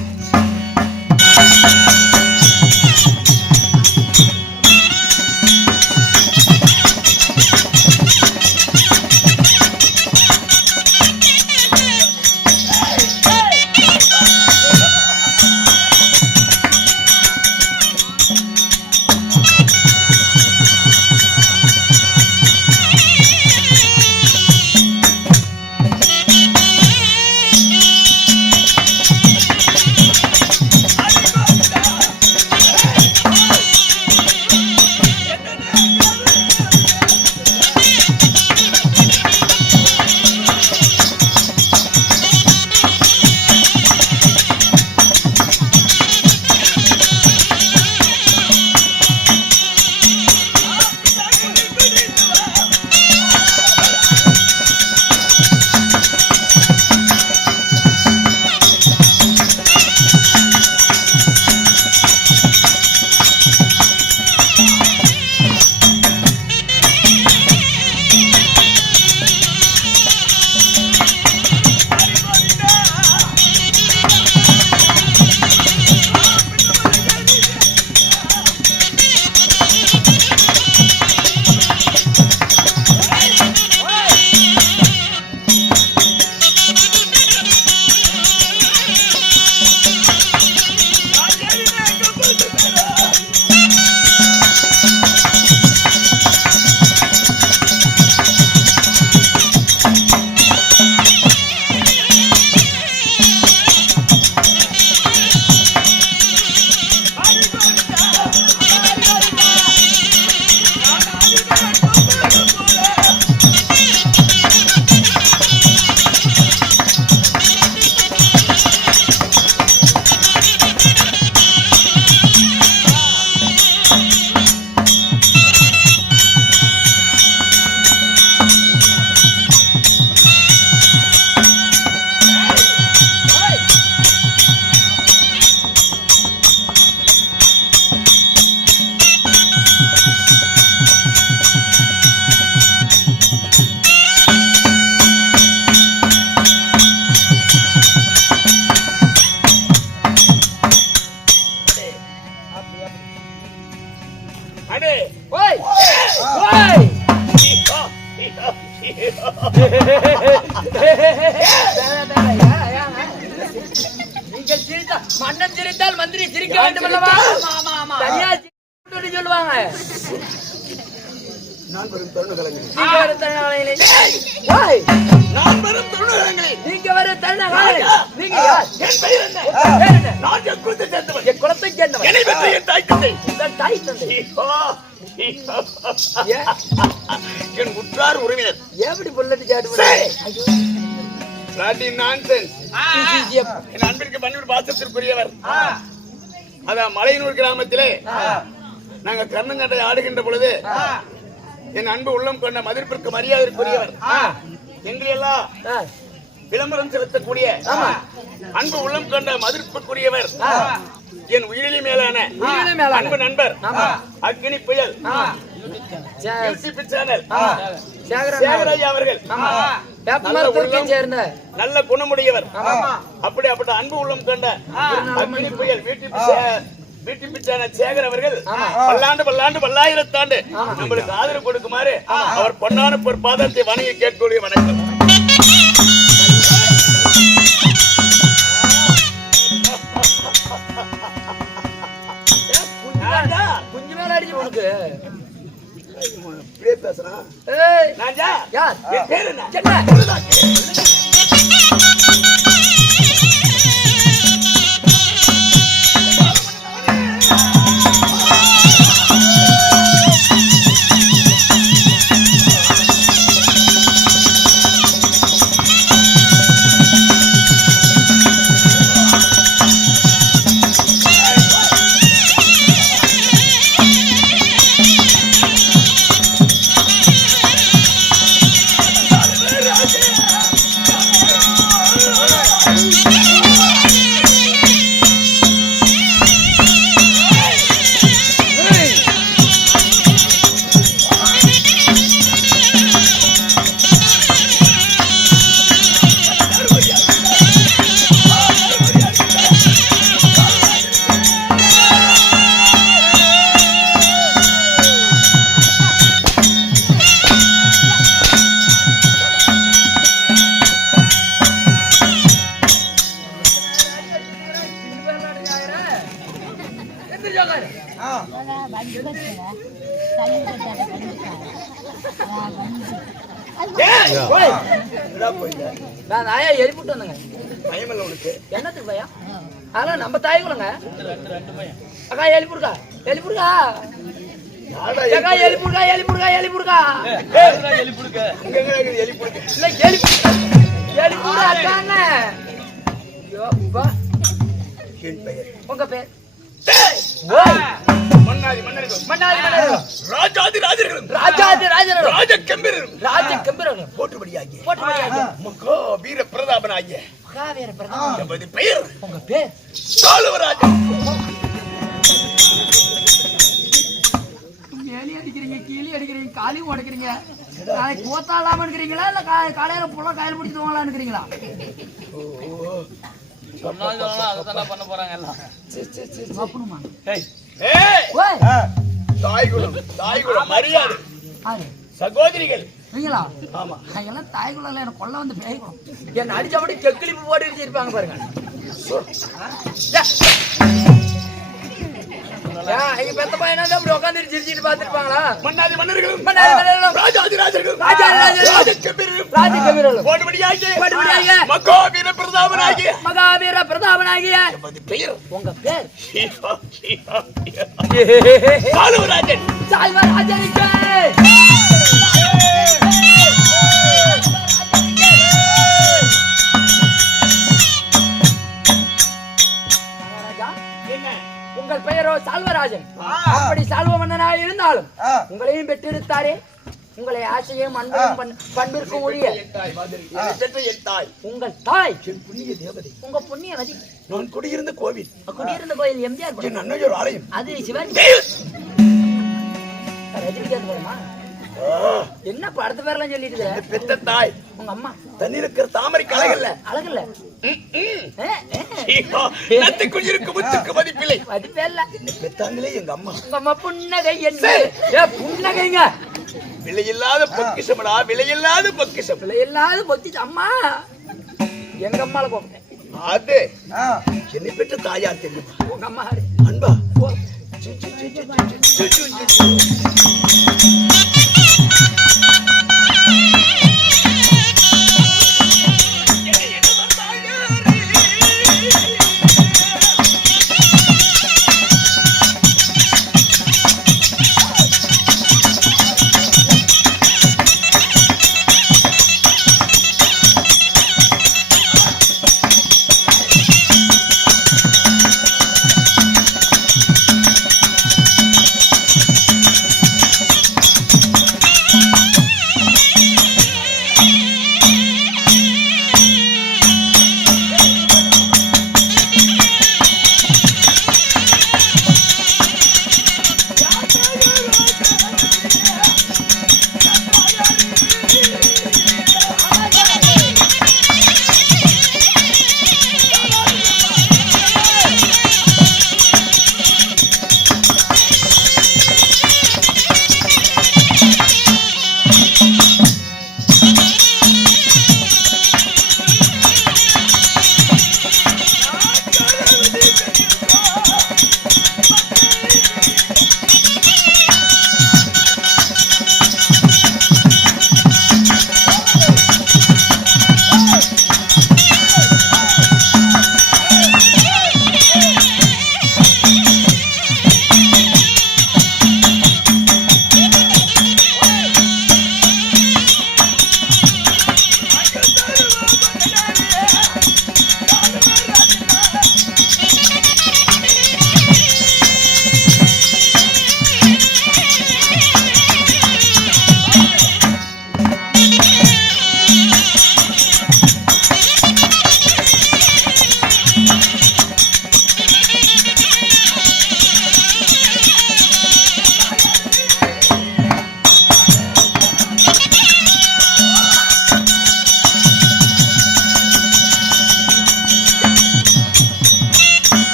அடே ஓய் ஓய் நீங்கள் சிரித்தா மன்னன் சிரித்தால் மந்திரி சிரிக்க வேண்டும் அல்லவா? தனியா சிரித்து சொல்லுவாங்க. நான் வரும் தருணகலங்களே நீங்க வரும் தருணகாலையிலே ஓய் நான் வரும் தருணகலங்களே நீங்க வரும் தருணகாலையிலே நீங்க யார்? என் பெயர் என்ன? பேர் என்ன? நான் என் குலத்தை சேர்ந்தவன். என் குலத்தை சேர்ந்தவன். என்னை பெற்ற என் தாய் தந்தை. உங்கள் தாய் தந்தை என் உற்றார் உறவினர். எப்படி புல்லட்டு சாட்டு பண்ணீங்க? Bloody nonsense. என் அன்பிற்கு பன்னிரு பாசத்திற்குரியவர். அதான் மலையனூர் கிராமத்திலே நாங்க கண்ணங்கட்டை ஆடுகின்ற பொழுது என் அன்பு உள்ளம் கொண்ட மதிப்பிற்கு மரியாதைக்குரியவர் எங்கெல்லாம் விளம்பரம் செலுத்தக்கூடிய அன்பு உள்ளம் கொண்ட மதிப்புக்குரியவர் என் உயிரிழி மேலான அன்பு நண்பர் அக்னி புயல் யூடியூப் சேனல் சேகராஜ் அவர்கள் நல்ல குணமுடையவர். அப்படிப்பட்ட அன்பு உள்ளம் கொண்ட அக்னி புயல் யூடியூப் சேனல் சேகர் அவர்கள் பல்லாயிரத்தாண்டு நம்மளுக்கு ஆதரவு கொடுக்குமாறு அவர் பொன்னான பாதத்தை வணங்கி கேட்கக்கூடிய வணக்கம். குஞ்சு மேல அடிச்சு உனக்கு இப்படியே பேசுறான். ராஜா யார்? என் பேர் என்ன? நான் நாயா எரிப்புட்டு வந்தேங்க. என்னத்துக்கு பையன்? அதெல்லாம் நம்ம தாய்க்குள்ளங்க. அக்கா எலிப்புடுக்கா எலிப்புடுக்கா அக்கா எலிப்புடுக்கா எலிப்புடுக்கா எலிப்புடுக்கா இல்ல எலிப்புடு அக்காங்க. உங்க பேர்? மன்னாதி மன்னாதி ராஜாதி ராஜர்களும் ராஜாதி ராஜர்களும் ராஜ கம்பீரரும் ராஜ கம்பீரர்களும் போற்றுபடியாகிய போற்றுபடியாகிய வீர பிரதாபனாகிய மகாவீர பிரதாபன் என்பது பெயர். உங்க பேர்? சாலுவராஜன். ஏலி அடிக்கிறீங்க, கீழி அடிக்கிறீங்க, காலி உடைக்கிறீங்க. நாளைக்கு கோத்தாலாம இருக்கிறீங்களா இல்ல காலையில புள்ள காயில் பிடிச்சிடுவாங்களான்னு இருக்கிறீங்களா? பண்ண போறாங்க எல்லாம். அப்பனுமா? தாய்குலம் மரியாதை சகோதரிகள் நீங்களா? ஆமா. எல்லாம் தாய்குலம் எனக்கு கொல்ல வந்து பேய்குலம். என்ன அடிச்சபடி கெக்கிலிப்பு போட்டு வச்சிருப்பாங்க பாருங்க. பெத்த பையனா அப்படி உட்காந்து சிரிச்சிட்டு பாத்துருப்பாங்களா? மன்னாதி மன்னர்களும் ராஜாதி ராஜர்களும் ராஜ கம்பீரர்களும் போற்றுபடியாகிய மகாவீர பிரதாபனாகிய மகாவீர பிரதாபனாகிய பெயர். உங்க பேர்? சாலுவராஜன். சால்வராஜனுக்கு உங்கள் பெயரோ சால்வராஜன். அப்படி சால்வ மன்னனாக இருந்தாலும் உங்களையும் பெற்றிருத்தாரே. உங்களை ஆசையும் அன்பையும் பண்பிற்கும் உரிய உங்கள் தாய் புண்ணிய தேவதை. உங்க புண்ணியவதி. நான் குடியிருந்த கோவில் எம்ஜிஆர் என் அன்னையோர் ஆலயம். அது சிவாஜி ரஜினிகாந்த் வருமா? என்ன படத்து பேரெல்லாம் சொல்லிட்டு இருக்கிற? பெத்த தாய் உங்க அம்மா தண்ணி இருக்கிற தாமரை கலைகள்ல அழகுல்ல நத்துக்குள் இருக்கு முத்துக்கு மதிப்பில்லை. மதிப்பேல்ல. என்ன பெத்தாங்களே எங்க அம்மா. உங்க அம்மா புன்னகை என்ன? புன்னகைங்க விலையில்லாத பொக்கிஷமடா, விலையில்லாத பொக்கிஷம். இல்லாத பொத்தி அம்மா எங்க அம்மால கூப்பிட்டேன். அது என்னை பெற்ற தாயார் தெரியுமா? உங்க அம்மா அன்பா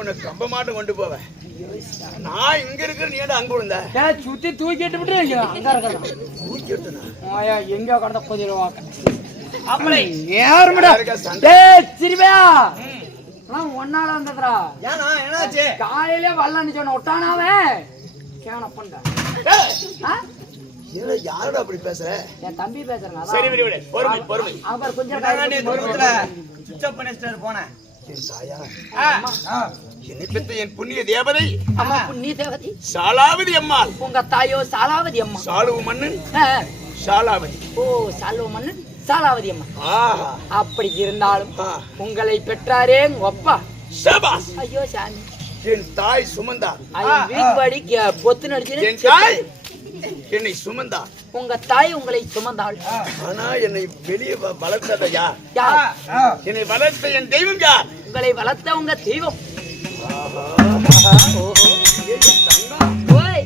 உனக்கு கம்ப மாட்டம் கொண்டு போவேன். நான் இங்க இருக்கிற நீ அங்க விழுந்த சுத்தி தூக்கிட்டு விட்டு அங்க இருக்கலாம். தூக்கி எடுத்தா எங்க கடந்த போதிடுவாங்க சிரிப்பா ஒன்னால வந்ததுரா. என்னாச்சு? காலையில வரலான்னு சொன்ன ஒட்டானாவே பண்ற யாரோட அப்படி பேசுற? என் தம்பி பேசுறேன். சரி விடு விடு, பொறுமை பொறுமை. அவர் கொஞ்சம் போனேன். என் தாயா, என்னை பெற்ற என் புண்ணிய தேவதை அம்மா புண்ணிய தேவதை சாலாவதி அம்மாள். உங்க தாயோ சாலாவதி அம்மா. சாலுவ மன்னன் சாலாவதி. ஓ சாலுவ மன்னன் சாலாவதி அம்மா. ஆஹா, அப்படி இருந்தாலும் உங்களை பெற்றாரே உங்க அப்பா. சபாஸ். ஐயோ சாமி, என் தாய் சுமந்தா. பொத்து நடிச்சு என் தாய் என்னை சுமந்தா. உங்க தாய் உங்களை சுமந்தாள். ஆனா என்னை வெளியே வளர்த்தத யார்? யார்? என்னை வளர்த்த என் தெய்வம் யார்? உங்களை வளர்த்த உங்க தெய்வம். ஓய்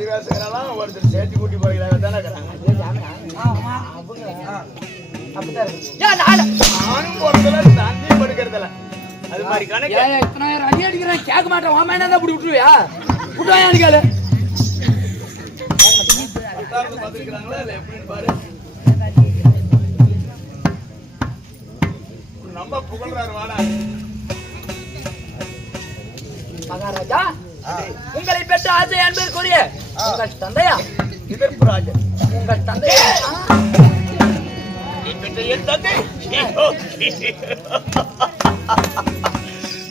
பரிவேசங்களாம் ஒருத்தர் சேர்த்து கூட்டி போறீங்களா தானே இருக்கிறாங்க. நானும் போறதுல தந்தி படுக்கிறதுல அது மாதிரி கணக்கு. இத்தனாயிரம் அடி அடிக்கிறேன் கேட்க மாட்டேன். வாமா என்ன அப்படி விட்டுருவியா? விட்டுவாயா கேளு. பாத்துக்கிறாங்களா இல்ல எப்படின்னு பாரு. நம்ம புகழ்றாரு வாடா. மகாராஜா, உங்களை பெற்ற ஆசை அன்பிற்குரிய உங்கள் தந்தையா இதர்பராஜன். உங்கள் தந்தையா நீ பெற்ற என் தந்தை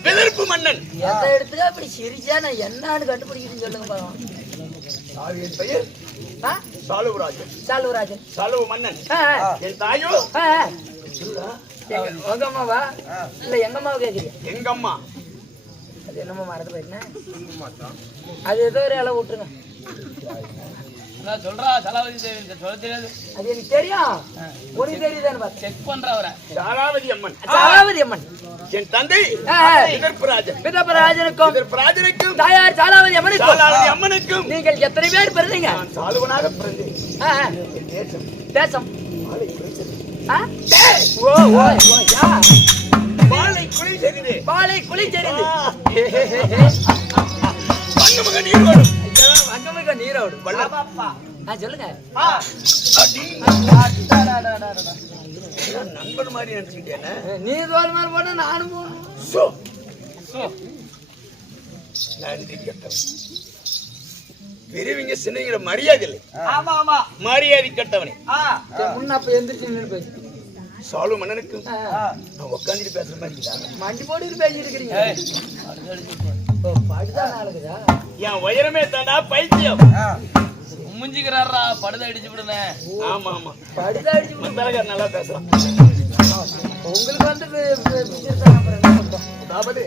விதர்ப்பு மன்னன். எந்த இடத்துக்கு அப்படி சிரிச்சா நான் என்னன்னு கண்டுபிடிக்கிறேன்னு சொல்லுங்க பாருங்க. என் பெயர் சாலுவராஜன். சாலுவராஜன். சாலுவ மன்னன். என் தாயோ உங்க அம்மாவா இல்ல எங்க அம்மாவை கேக்குறீங்க? எங்க அம்மா. அது என்னம்மா மறந்து போயிருந்தேன். அது ஏதோ ஒரு இலை விட்டுருங்க. சொல்றா சலாவதி சொல்ல தெரியாது. அது எனக்கு தெரியும். உனக்கு தெரியுதான்னு பார்த்து செக் பண்றா அவரை. சாலாவதி அம்மன். சாலாவதி அம்மன். என் தந்தை இதர்பராஜன். இதர்பராஜனுக்கும் இதர்பராஜனுக்கும் தாயார் சாலாவதி அம்மனுக்கும் சாலாவதி அம்மனுக்கும் நீங்கள் எத்தனை பேர் பிறந்தீங்க? நான் சாலுவனாக பிறந்தேன். என் தேசம் தேசம் மாலை குளிச்சது. ஓ ஓ யா மாலை குளி சரிது. பாலை குளி தெரியுது. பங்கமக நீரோடு. ஐயோ வங்கமிக நீரோடு. சொல்லுங்க. நண்பன் மாதிரி நினைச்சுக்கிட்டேன். நீ தோல் மாதிரி போன நானும் போகணும். நன்றி கட்டவன். பெரியவங்க சின்னவங்கள மரியாதை இல்லை. ஆமா ஆமா மரியாதை கட்டவனே. முன்ன அப்ப எந்திரிச்சு நின்று பேசு. சாலு மன்னனுக்கும் நான் உட்காந்துட்டு பேசுற மாதிரி இருக்குதா? மண்டி போட்டு பேசிட்டு இருக்கிறீங்க. படுதான் நாளுக்குதா? என் உயரமே தாண்டா பைத்தியம். முஞ்சிக்கிறாரா படுத அடிச்சு விடுனேன். ஆமா ஆமா படுதா அடிச்சு மத்தலகார் நல்லா பேசுறான். உங்களுக்கு வந்து என்ன பண்றோம்? அதாவது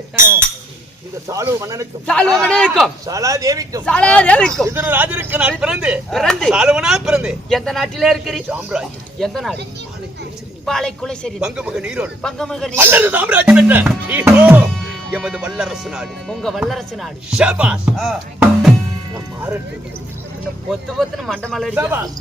இந்த சாலு மன்னனுக்கும் சாலுவமனுக்கும் சாலாதேவிக்கும் சாலாதேவிக்கும் இதரராஜருக்கு நான் பிறந்து பிறந்து சாலுவனா பிறந்து எந்த நாட்டிலே இருக்கிறீ? சாம்ராஜ்யம். எந்த நாடு? பாலைக்குலை சரி. பங்கமக நீரோடு. பங்கமக வல்லரசு சாம்ராஜ்யம் என்ற ஈஹோ எமது வல்லரசு நாடு. உங்க வல்லரசு நாடு. ஷபாஸ். நான் மாறட்டும். பொத்து பொத்துன்னு மண்டமலை ஷபாஸ்.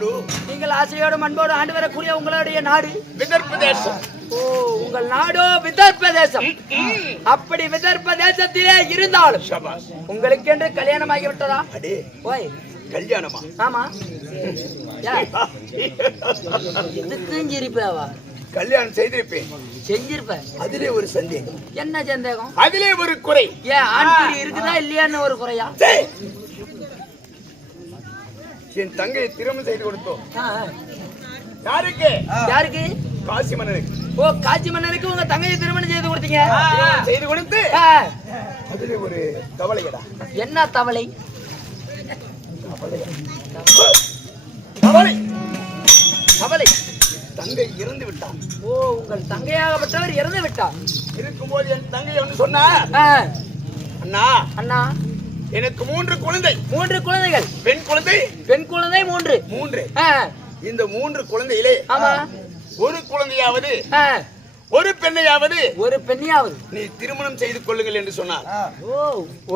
நாடு நீங்கள் ஆசையோடும் அன்போடு ஆண்டு வரக்கூடிய உங்களுடைய நாடு விதர்ப்ப தேசம். ஓ, உங்கள் நாடோ விதர்ப்ப தேசம். அப்படி விதர்ப்ப தேசத்திலே இருந்தாலும் சபாஸ். உங்களுக்கென்று கல்யாணம் ஆகிவிட்டதா? அடே ஓய், கல்யாணமா? ஆமா. இதுக்கும் சிரிப்பாவா? கல்யாணம் செய்திருப்பேன். செஞ்சிருப்ப. அதிலே ஒரு சந்தேகம். என்ன சந்தேகம்? அதிலே ஒரு குறை. ஏன் ஆண் குறி இருக்குதா இல்லையான்னு ஒரு குறையா? டேய், என் தங்கையை திருமணம் செய்து கொடுத்தோம். யாருக்கு? யாருக்கு? காசி மன்னனுக்கு. ஓ, காட்சி மன்னனுக்கு உங்க தங்கையை திருமணம் செய்து கொடுத்தீங்க. திருமணம் செய்து கொடுத்து ஆ. அதிலே ஒரு கவலையடா. என்ன தவளை? கவலை. கவலை. தங்கை இறந்து விட்டான். ஓ, உங்கள் தங்கையாகப்பட்டவர் இறந்து விட்டார். இருக்கும்போது என் தங்கை வந்து சொன்னா, ஆ. அண்ணா அண்ணா, எனக்கு 3 குழந்தை. 3 குழந்தைகள். பெண் குழந்தை பெண் குழந்தை 3. 3. ஆ. இந்த 3 குழந்தையிலே ஆமா. ஒரு குழந்தையாவது ஆ. ஒரு பெண்ணையாவது ஒரு பெண்ணியாவது நீ திருமணம் செய்து கொள்ளுங்கள் என்று சொன்னார். ஓ,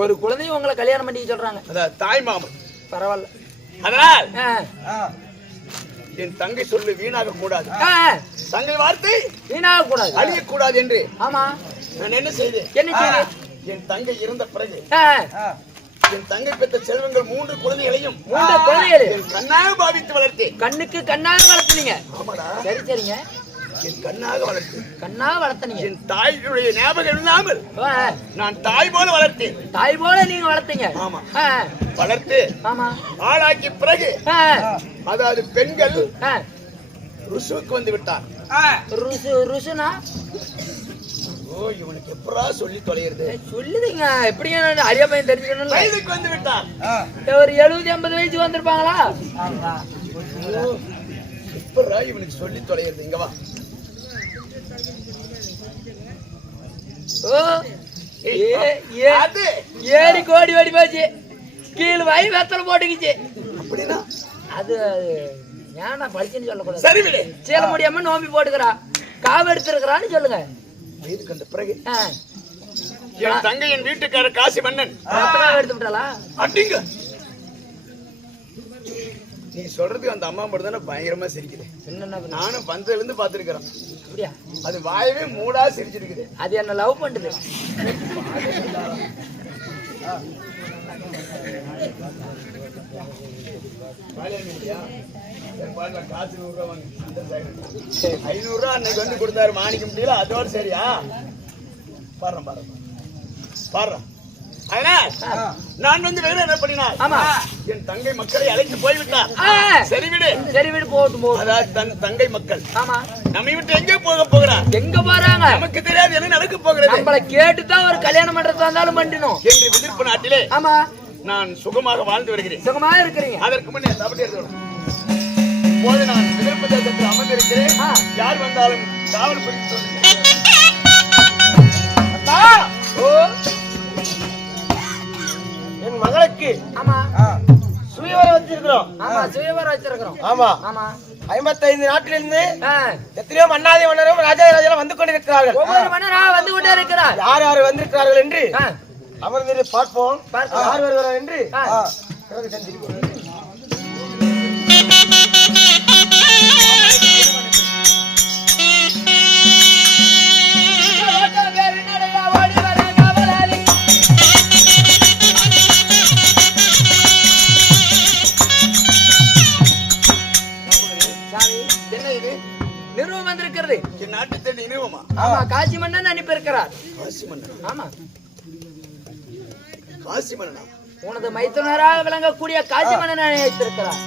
ஒரு குழந்தையும் உங்களை கல்யாணம் பண்ணி சொல்றாங்க. அதாவது தாய் மாமன். பரவாயில்ல. அதனால் ஆ. என் தங்கை சொல்லு வீணாக கூடாது. ஆ. தங்கை வார்த்தை வீணாக கூடாது. அழிய கூடாது என்று ஆமா. நான் என்ன செய்தேன்? என்ன செய்யுது? என் தங்கை இறந்த பிறகு ஆ. என் தங்கை பெற்ற செல்வங்கள் 3 குழந்தைகளையும் 3 குழந்தைகள் என் கண்ணாக பாவித்து வளர்த்தேன். கண்ணுக்கு கண்ணாக வளர்த்துனீங்க. ஆமாடா, சரி சரிங்க. என் கண்ணாக வளர்த்தேன். கண்ணாக வளர்த்தனீங்க. என் தாயுடைய ஞாபகம் இல்லாமல் ஆ. நான் தாய் போல வளர்த்தேன். தாய் போல நீங்க வளர்த்தீங்க. ஆமா. ஆ. வளர்த்து ஆமா. ஆளாக்கி பிறகு ஆ. அதாவது பெண்கள் ஆ. ருசுவுக்கு வந்து விட்டார். ருசுனா? ஓ, இவனுக்கு எப்படா சொல்லி தொலைகிறது? சொல்லுதுங்க. எப்படிங்க அரிய பையன் தெரிஞ்சுக்கணும்ல. வயதுக்கு வந்து விட்டார். ஒரு 70-80 வயசு வந்திருப்பாங்களா? எப்படா இவனுக்கு சொல்லி தொலைகிறது? இங்க வா. ஓ, அது ஏறி கோடி ஓடி போச்சு. கீழ் வாய் வெத்தலை போட்டுக்கிச்சு. அப்படின்னா அது ஏன்னா படிச்சுன்னு சொல்லக்கூடாது. சரி விடு. சேல முடியாம நோம்பி போட்டுக்கிறா, காவு எடுத்துருக்கிறான்னு சொல்லுங்க. வயது கண்ட பிறகு ஆ. என் தங்கை என் வீட்டுக்காரர் காசி மன்னன் ரத்தக்காவை எடுத்து விட்டாளா? அப்படிங்க. நீ சொல்றது அந்த அம்மா மட்டும் தானே பயங்கரமா சிரிக்குது. என்னென்ன பண்ண? நானும் வந்ததுல இருந்து பாத்துருக்கிறேன். அப்படியா? அது வாயவே மூடா சிரிச்சிருக்குது. அது என்ன லவ் பண்ணுது. காசு 100 ரூபா வாங்கி 500 ரூபா அன்னைக்கு வந்து கொடுத்தாரு மாணிக்க முடியல. அதோட சரியா பாடுறேன் பாடுறேன் பாடுறேன். அதனால் நான் வந்து வேற என்ன பண்ணினார்? ஆமா. என் தங்கை மக்களை அழைத்து போய்விட்டார். சரி விடு. சரி விடு, போட்டும் போதும். அதாவது தன் தங்கை மக்கள் ஆமா. நம்மை விட்டு எங்கே போக போகிறார்? எங்க போறாங்க? நமக்கு தெரியாது என்ன நடக்க போகிறது. நம்மள கேட்டுதான் ஒரு கல்யாணம் பண்றதா இருந்தாலும் பண்ணினோம் என்று விதிர்ப்பு நாட்டிலே ஆமா நான் சுகமாக வாழ்ந்து வருகிறேன். சுகமா இருக்கிறீங்க. அதற்கு முன்னே தப்பி எடுத்து இப்போது நான் விதிர்ப்பு தேசத்தில் அமர்ந்திருக்கிறேன். யார் வந்தாலும் காவல் புரிந்து சொல்லுங்க. ஓ, என் மகளுக்கு ஆமா. சுயவரம் வச்சிருக்கிறோம். ஆமா, சுயவரம் வச்சிருக்கிறோம். ஆமா. ஆமா. 55 நாட்டிலிருந்து ஆ. எத்தனையோ மன்னாதி மன்னரும் ராஜாதிராஜெல்லாம் வந்து கொண்டிருக்கிறார்கள். ஒவ்வொரு மன்னரா வந்து கொண்டே இருக்கிறார். யார் யார் வந்திருக்கிறார்கள் என்று ஆ. அமர்ந்து பார்ப்போம். பார்ப்போம். யார் வருகிறார் என்று ஆ. பிறகு சந்திப்போம். நிறுவம் வந்திருக்கிறது. என் நாட்டு தேடி நிறுவமா? ஆமா, காசி மன்னன் அனுப்பி இருக்கிறார். காசி மன்னனா? ஆமா. காசி மன்னனா? உனது மைத்துனராக விளங்கக்கூடிய காசி மன்னன் அழைத்திருக்கிறார்.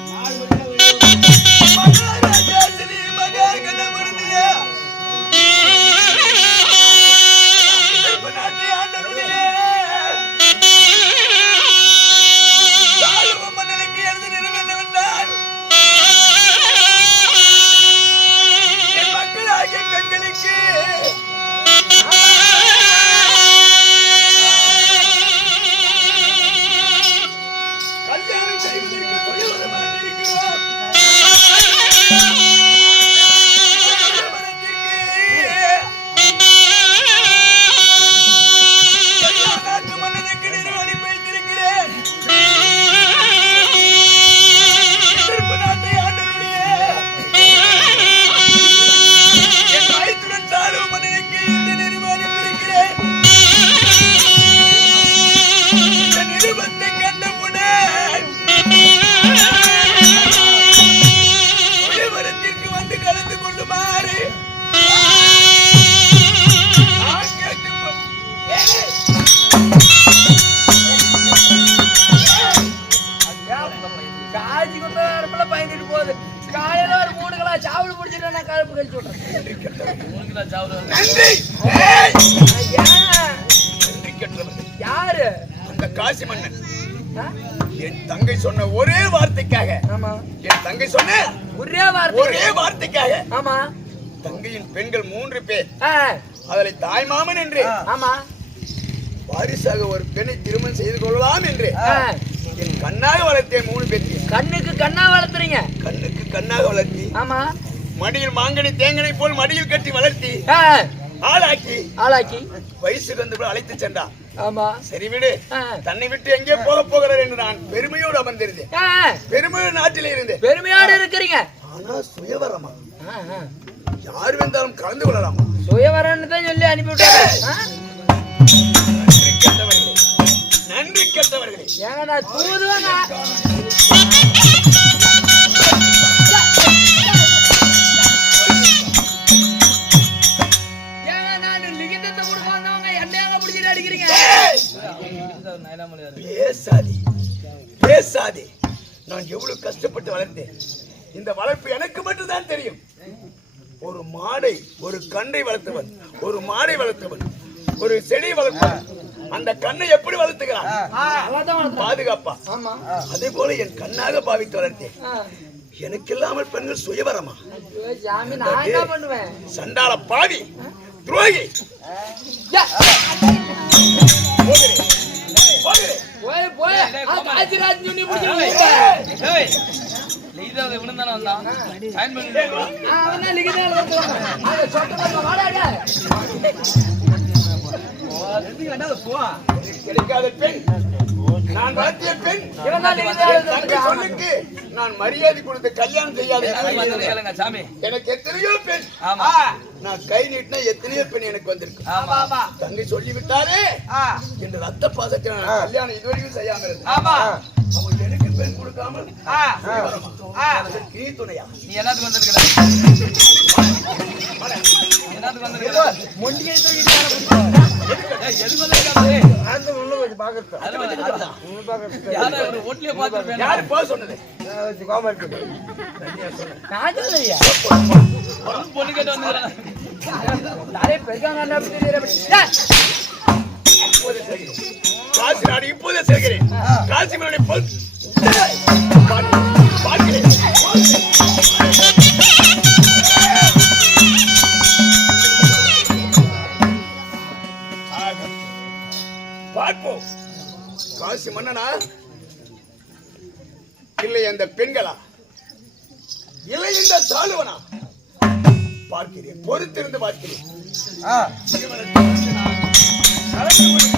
கல்யாணம் செய்வதற்கு சொல்லி வர மாட்டேங்கிறோம். சாவல் பிடிச்சிட்டு நான் கழுப்பு கழிச்சு விட்றேன். நன்றி. ஏய், ஏன்? நன்றி கெட்டவர்கள். யாரு? அந்த காசி மன்னன் ஆ? என் தங்கை சொன்ன ஒரே வார்த்தைக்காக, ஆமா என் தங்கை சொன்ன ஒரே வார்த்தை. ஒரே வார்த்தைக்காக ஆமா தங்கையின் பெண்கள் 3 பேர், ஆ, அதில் தாய்மாமன் என்று ஆமா வாரிசாக ஒரு பெண்ணை திருமணம் செய்து கொள்ளலாம் என்று ஆ, என் கண்ணாக வளர்த்தேன் 3 பேருக்கு. கண்ணுக்கு கண்ணா வளர்த்துறீங்க. கண்ணுக்கு கண்ணாக வளர்த்தி, ஆமா மடியில் மாங்கனி தேங்கனை போல் மடியில் கட்டி வளர்த்தி, ஆ, ஆளாக்கி ஆளாக்கி. வயசுக்கு வந்து அழைத்து சென்றான். ஆமா சரி விடு, ஆ, தன்னை விட்டு எங்கே போக போகிறார் என்று நான் பெருமையோடு அமர்ந்திருந்தேன். ஆ, பெருமையோடு நாட்டிலே இருந்தேன். பெருமையோடு இருக்கிறீங்க. ஆனா சுயவரமா, ஆ, ஆ. யார் வந்தாலும் கலந்து கொள்ளலாமா? சுயவரன்னு தான் சொல்லி அனுப்பி விட்டாங்க. ஆ? நன்றி கெட்டவர்களே, நன்றி கெட்டவர்களே. ஏங்க நான் தூதுவேங்க. ஏங்க நான் லிகிதத்தை கொடுக்க வந்தவங்க என்னையாங்க பிடிச்சிட்டு அடிக்கிறீங்க? பேசாதே, பேசாதே. நான் எவ்வளவு கஷ்டப்பட்டு வளர்த்தேன். இந்த வளர்ப்பு எனக்கு மட்டும்தான் தெரியும். ஒரு மாடை, ஒரு கன்றை வளர்த்தவன், ஒரு மாடை வளர்த்தவன், ஒரு செடி வளர்த்தவன், அந்த கண்ணை எப்படி வளர்த்துக்கிறான்? அவ்வளவுதான் வளர்த்துறேன். பாதுகாப்பா. ஆமா அதே போல என் கண்ணாக பாவித்து வளர்த்தேன். ஆ. எனக்கு இல்லாமல் பெண்கள் சுயவரமா? ஐயோ, சாமி நான் என்ன பண்ணுவேன்? சண்டாள பாவி, துரோகி. யா, போகிறேன், போகிறேன். போய் போய் காசிராஜ் சொல்லி பிடிச்சிட்டு அவன் தான் லிகிதால வந்துருவாங்க. அதை சொட்டமா வாடாடா. கிடைக்காத பெண், நான் வளர்த்திய பெண். இவன் தான் லிகிதால என் தங்கை சொல்லுக்கு நான் மரியாதை கொடுத்து கல்யாணம் செய்யாத எனக்கு எத்தனையோ பெண். நான் கை நீட்டினா எத்தனையோ பெண் எனக்கு வந்திருக்கு. தங்கை சொல்லிவிட்டாரே என்று ரத்த பாசத்தை நான் கல்யாணம் இதுவரைக்கும் செய்யாம இருந்தேன். அவன் எனக்கு பெண் கொடுக்காமல் நீ துணையா? நீ எல்லாத்துக்கும் வந்திருக்க மொண்டியை தூக்கிட்டு அந்த உள்ள வச்சு பாக்குறது யாரு போக சொன்னது? கோமாரி நான் சொல்லையா பொண்ணு கேட்டு வந்து நிறைய பெருக்காங்க அப்படி தெரியல. இப்போதே செல்கிறேன். காசி நாடு இப்போதே செல்கிறேன். காசி மன்னனை பார்க்கிறேன். பார்ப்போம். காசி மன்னனா இல்லை அந்த பெண்களா இல்லை இந்த சாலுவனா? பார்க்கிறேன், பொறுத்திருந்து பார்க்கிறேன். திருமணத்தை வந்து நான் கலந்து கொள்கிறேன்.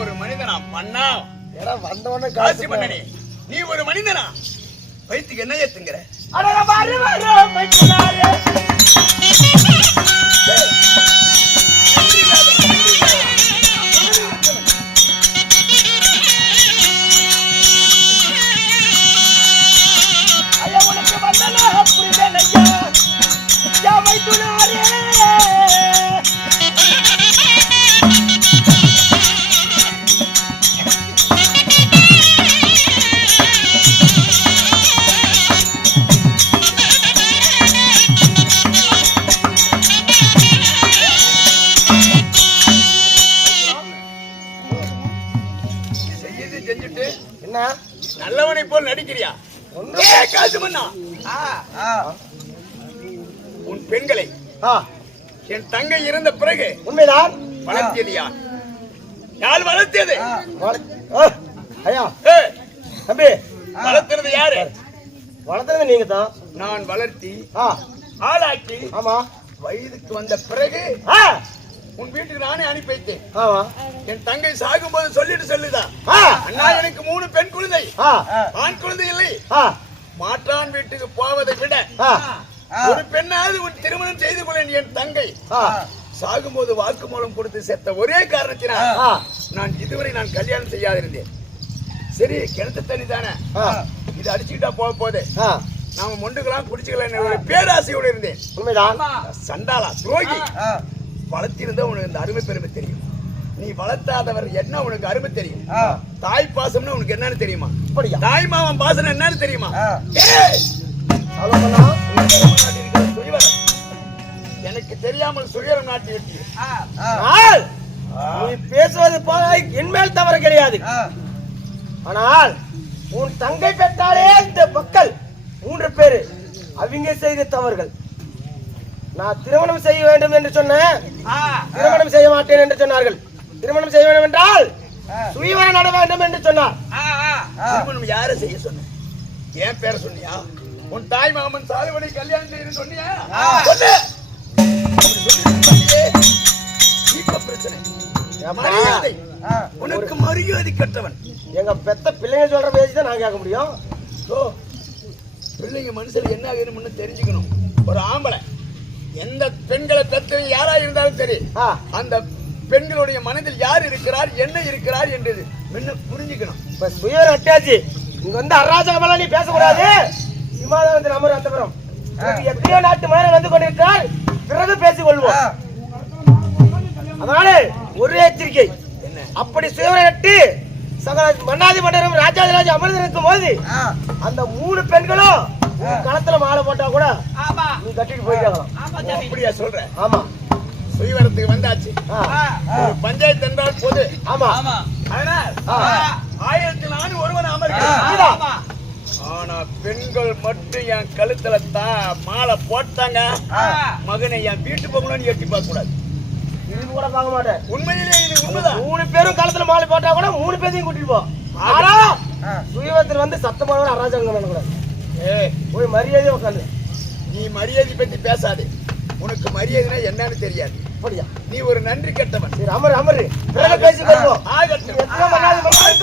ஒரு மனிதனா பண்ணா வந்தவொடனே காசி மன்னனே, நீ ஒரு மனிதனா? வயிற்றுக்கு என்ன ஏத்துங்கிற? செஞ்சுட்டு என்ன நல்லவனை போல் நடிக்கிறியா? காசு மன்னா, உன் பெண்களை என் தங்கை இருந்த பிறகு உண்மைதான் வளர்த்தியது யார்? யார் வளர்த்தியது? ஐயா ஏய், தம்பி வளர்த்துறது யாரு? வளர்த்துறது நீங்க தான். நான் வளர்த்தி ஆ ஆளாக்கி ஆமா வயதுக்கு வந்த பிறகு ஆ உன் வீட்டுக்கு நானே அனுப்பி வைத்தேன். ஆமா என் தங்கை சாகும்போது சொல்லிட்டு சொல்லுதா, அண்ணா எனக்கு 3 பெண் குழந்தை, ஆண் குழந்தை இல்லை. மாற்றான் வீட்டுக்கு போவதை விட ஒரு பெண்ணாவது உன் திருமணம் செய்து கொள்ள என் தங்கை சாகும்போது வாக்குமூலம் கொடுத்து செத்த ஒரே காரணத்தினால் நான் இதுவரை நான் கல்யாணம் செய்யாதிருந்தேன். சரி, கிணத்து தண்ணி தானே, இது அடிச்சுக்கிட்டா போக போதே, நாம மொண்டுக்கலாம் குடிச்சுக்கலாம் பேராசையோடு இருந்தேன். உண்மைதான். சண்டாளா துரோகி, வளர்த்திருந்தா உனக்கு இந்த அருமை பெருமை தெரியும். நீ வளர்த்தாதவர் என்ன உனக்கு அருமை தெரியும். தாய் பாசம்னு உனக்கு என்னன்னு தெரியுமா? தாய் மாமன் பாசம் என்னன்னு தெரியுமா? எனக்கு தெரியாமல் சுயரம் நாட்டி நீ பேசுவது என்மேல் தவறு கிடையாது. ஆனால் உன் தங்கை பெற்றாலே இந்த மக்கள் 3 பேரு அவங்க செய்த தவறுகள். நான் திருமணம் செய்ய வேண்டும் என்று சொன்னேன், திருமணம் செய்ய மாட்டேன் என்று சொன்னார்கள். திருமணம் செய்ய வேண்டும் என்றால் சுயவரம் நட வேண்டும் என்று சொன்னார். திருமணம் யாரை செய்ய சொன்ன? என் பேரை சொன்னியா? உன் தாய் மாமன் சாலுவனை கல்யாணம் செய்ய சொன்னியா? பிரச்சனை. உனக்கு மரியாதை கட்டவன். எங்க பெத்த பிள்ளைங்க சொல்ற பேசி தான் நான் கேட்க முடியும். பிள்ளைங்க மனுஷன் என்ன ஆகணும்னு தெரிஞ்சுக்கணும். ஒரு ஆம்பளை எந்த பெண்களை பெற்ற யாரா இருந்தாலும் சரி, அந்த பெண்களுடைய மனதில் யார் இருக்கிறார், என்ன இருக்கிறார் என்றது முன்ன புரிஞ்சுக்கணும். இப்ப சுயர் அட்டாச்சு இங்க வந்து அராஜகமெல்லாம் நீ பேசக்கூடாது. சிமாதானத்தில் அமர் அந்தபுரம் எத்தனையோ நாட்டு மன்னர் வந்து கொண்டிருக்கிறார், பிறகு பேசிக் கொள்வோம். அதனால ஒரு எச்சரிக்கை, அப்படி சுயவரை நட்டு சகல மன்னாதி மன்னரும் ராஜாதிராஜ அமர்ந்து இருக்கும் போது அந்த 3 பெண்களும் களத்துல மாலை போட்டா கூட நீ கட்டிட்டு போயிட்டாங்களாம். அப்படியா சொல்ற? ஆமா, சுயவரத்துக்கு வந்தாச்சு. பஞ்சாயத்து என்றால் போது. ஆமா, அதனால் 1004 ஒருவன் அமர்கிறான். ஆனா பெண்கள் மட்டும் என் கழுத்துல மாலை போட்டாங்க, மகனை என் வீட்டு போகணும்னு எட்டி பார்க்க கூடாது. இது கூட பார்க்க மாட்டேன். உண்மையிலே இது உண்மைதான். 3 பேரும் களத்துல மாலை போட்டா கூட 3 பேரையும் கூட்டிட்டு போ. ஆனா சுயவரத்தில் வந்து சத்தமான அராஜகம் பண்ணக்கூடாது. போய் மரியாதையா உட்காந்து. நீ மரியாதை பத்தி பேசாதே. உனக்கு மரியாதைனா என்னன்னு தெரியாது. அப்படியா? நீ ஒரு நன்றி கெட்டவன். சரி, அமர் பிறகு பேசிக் கொள்வோம். ஆகட்டும். எத்தனை மன்னாதி மன்னர்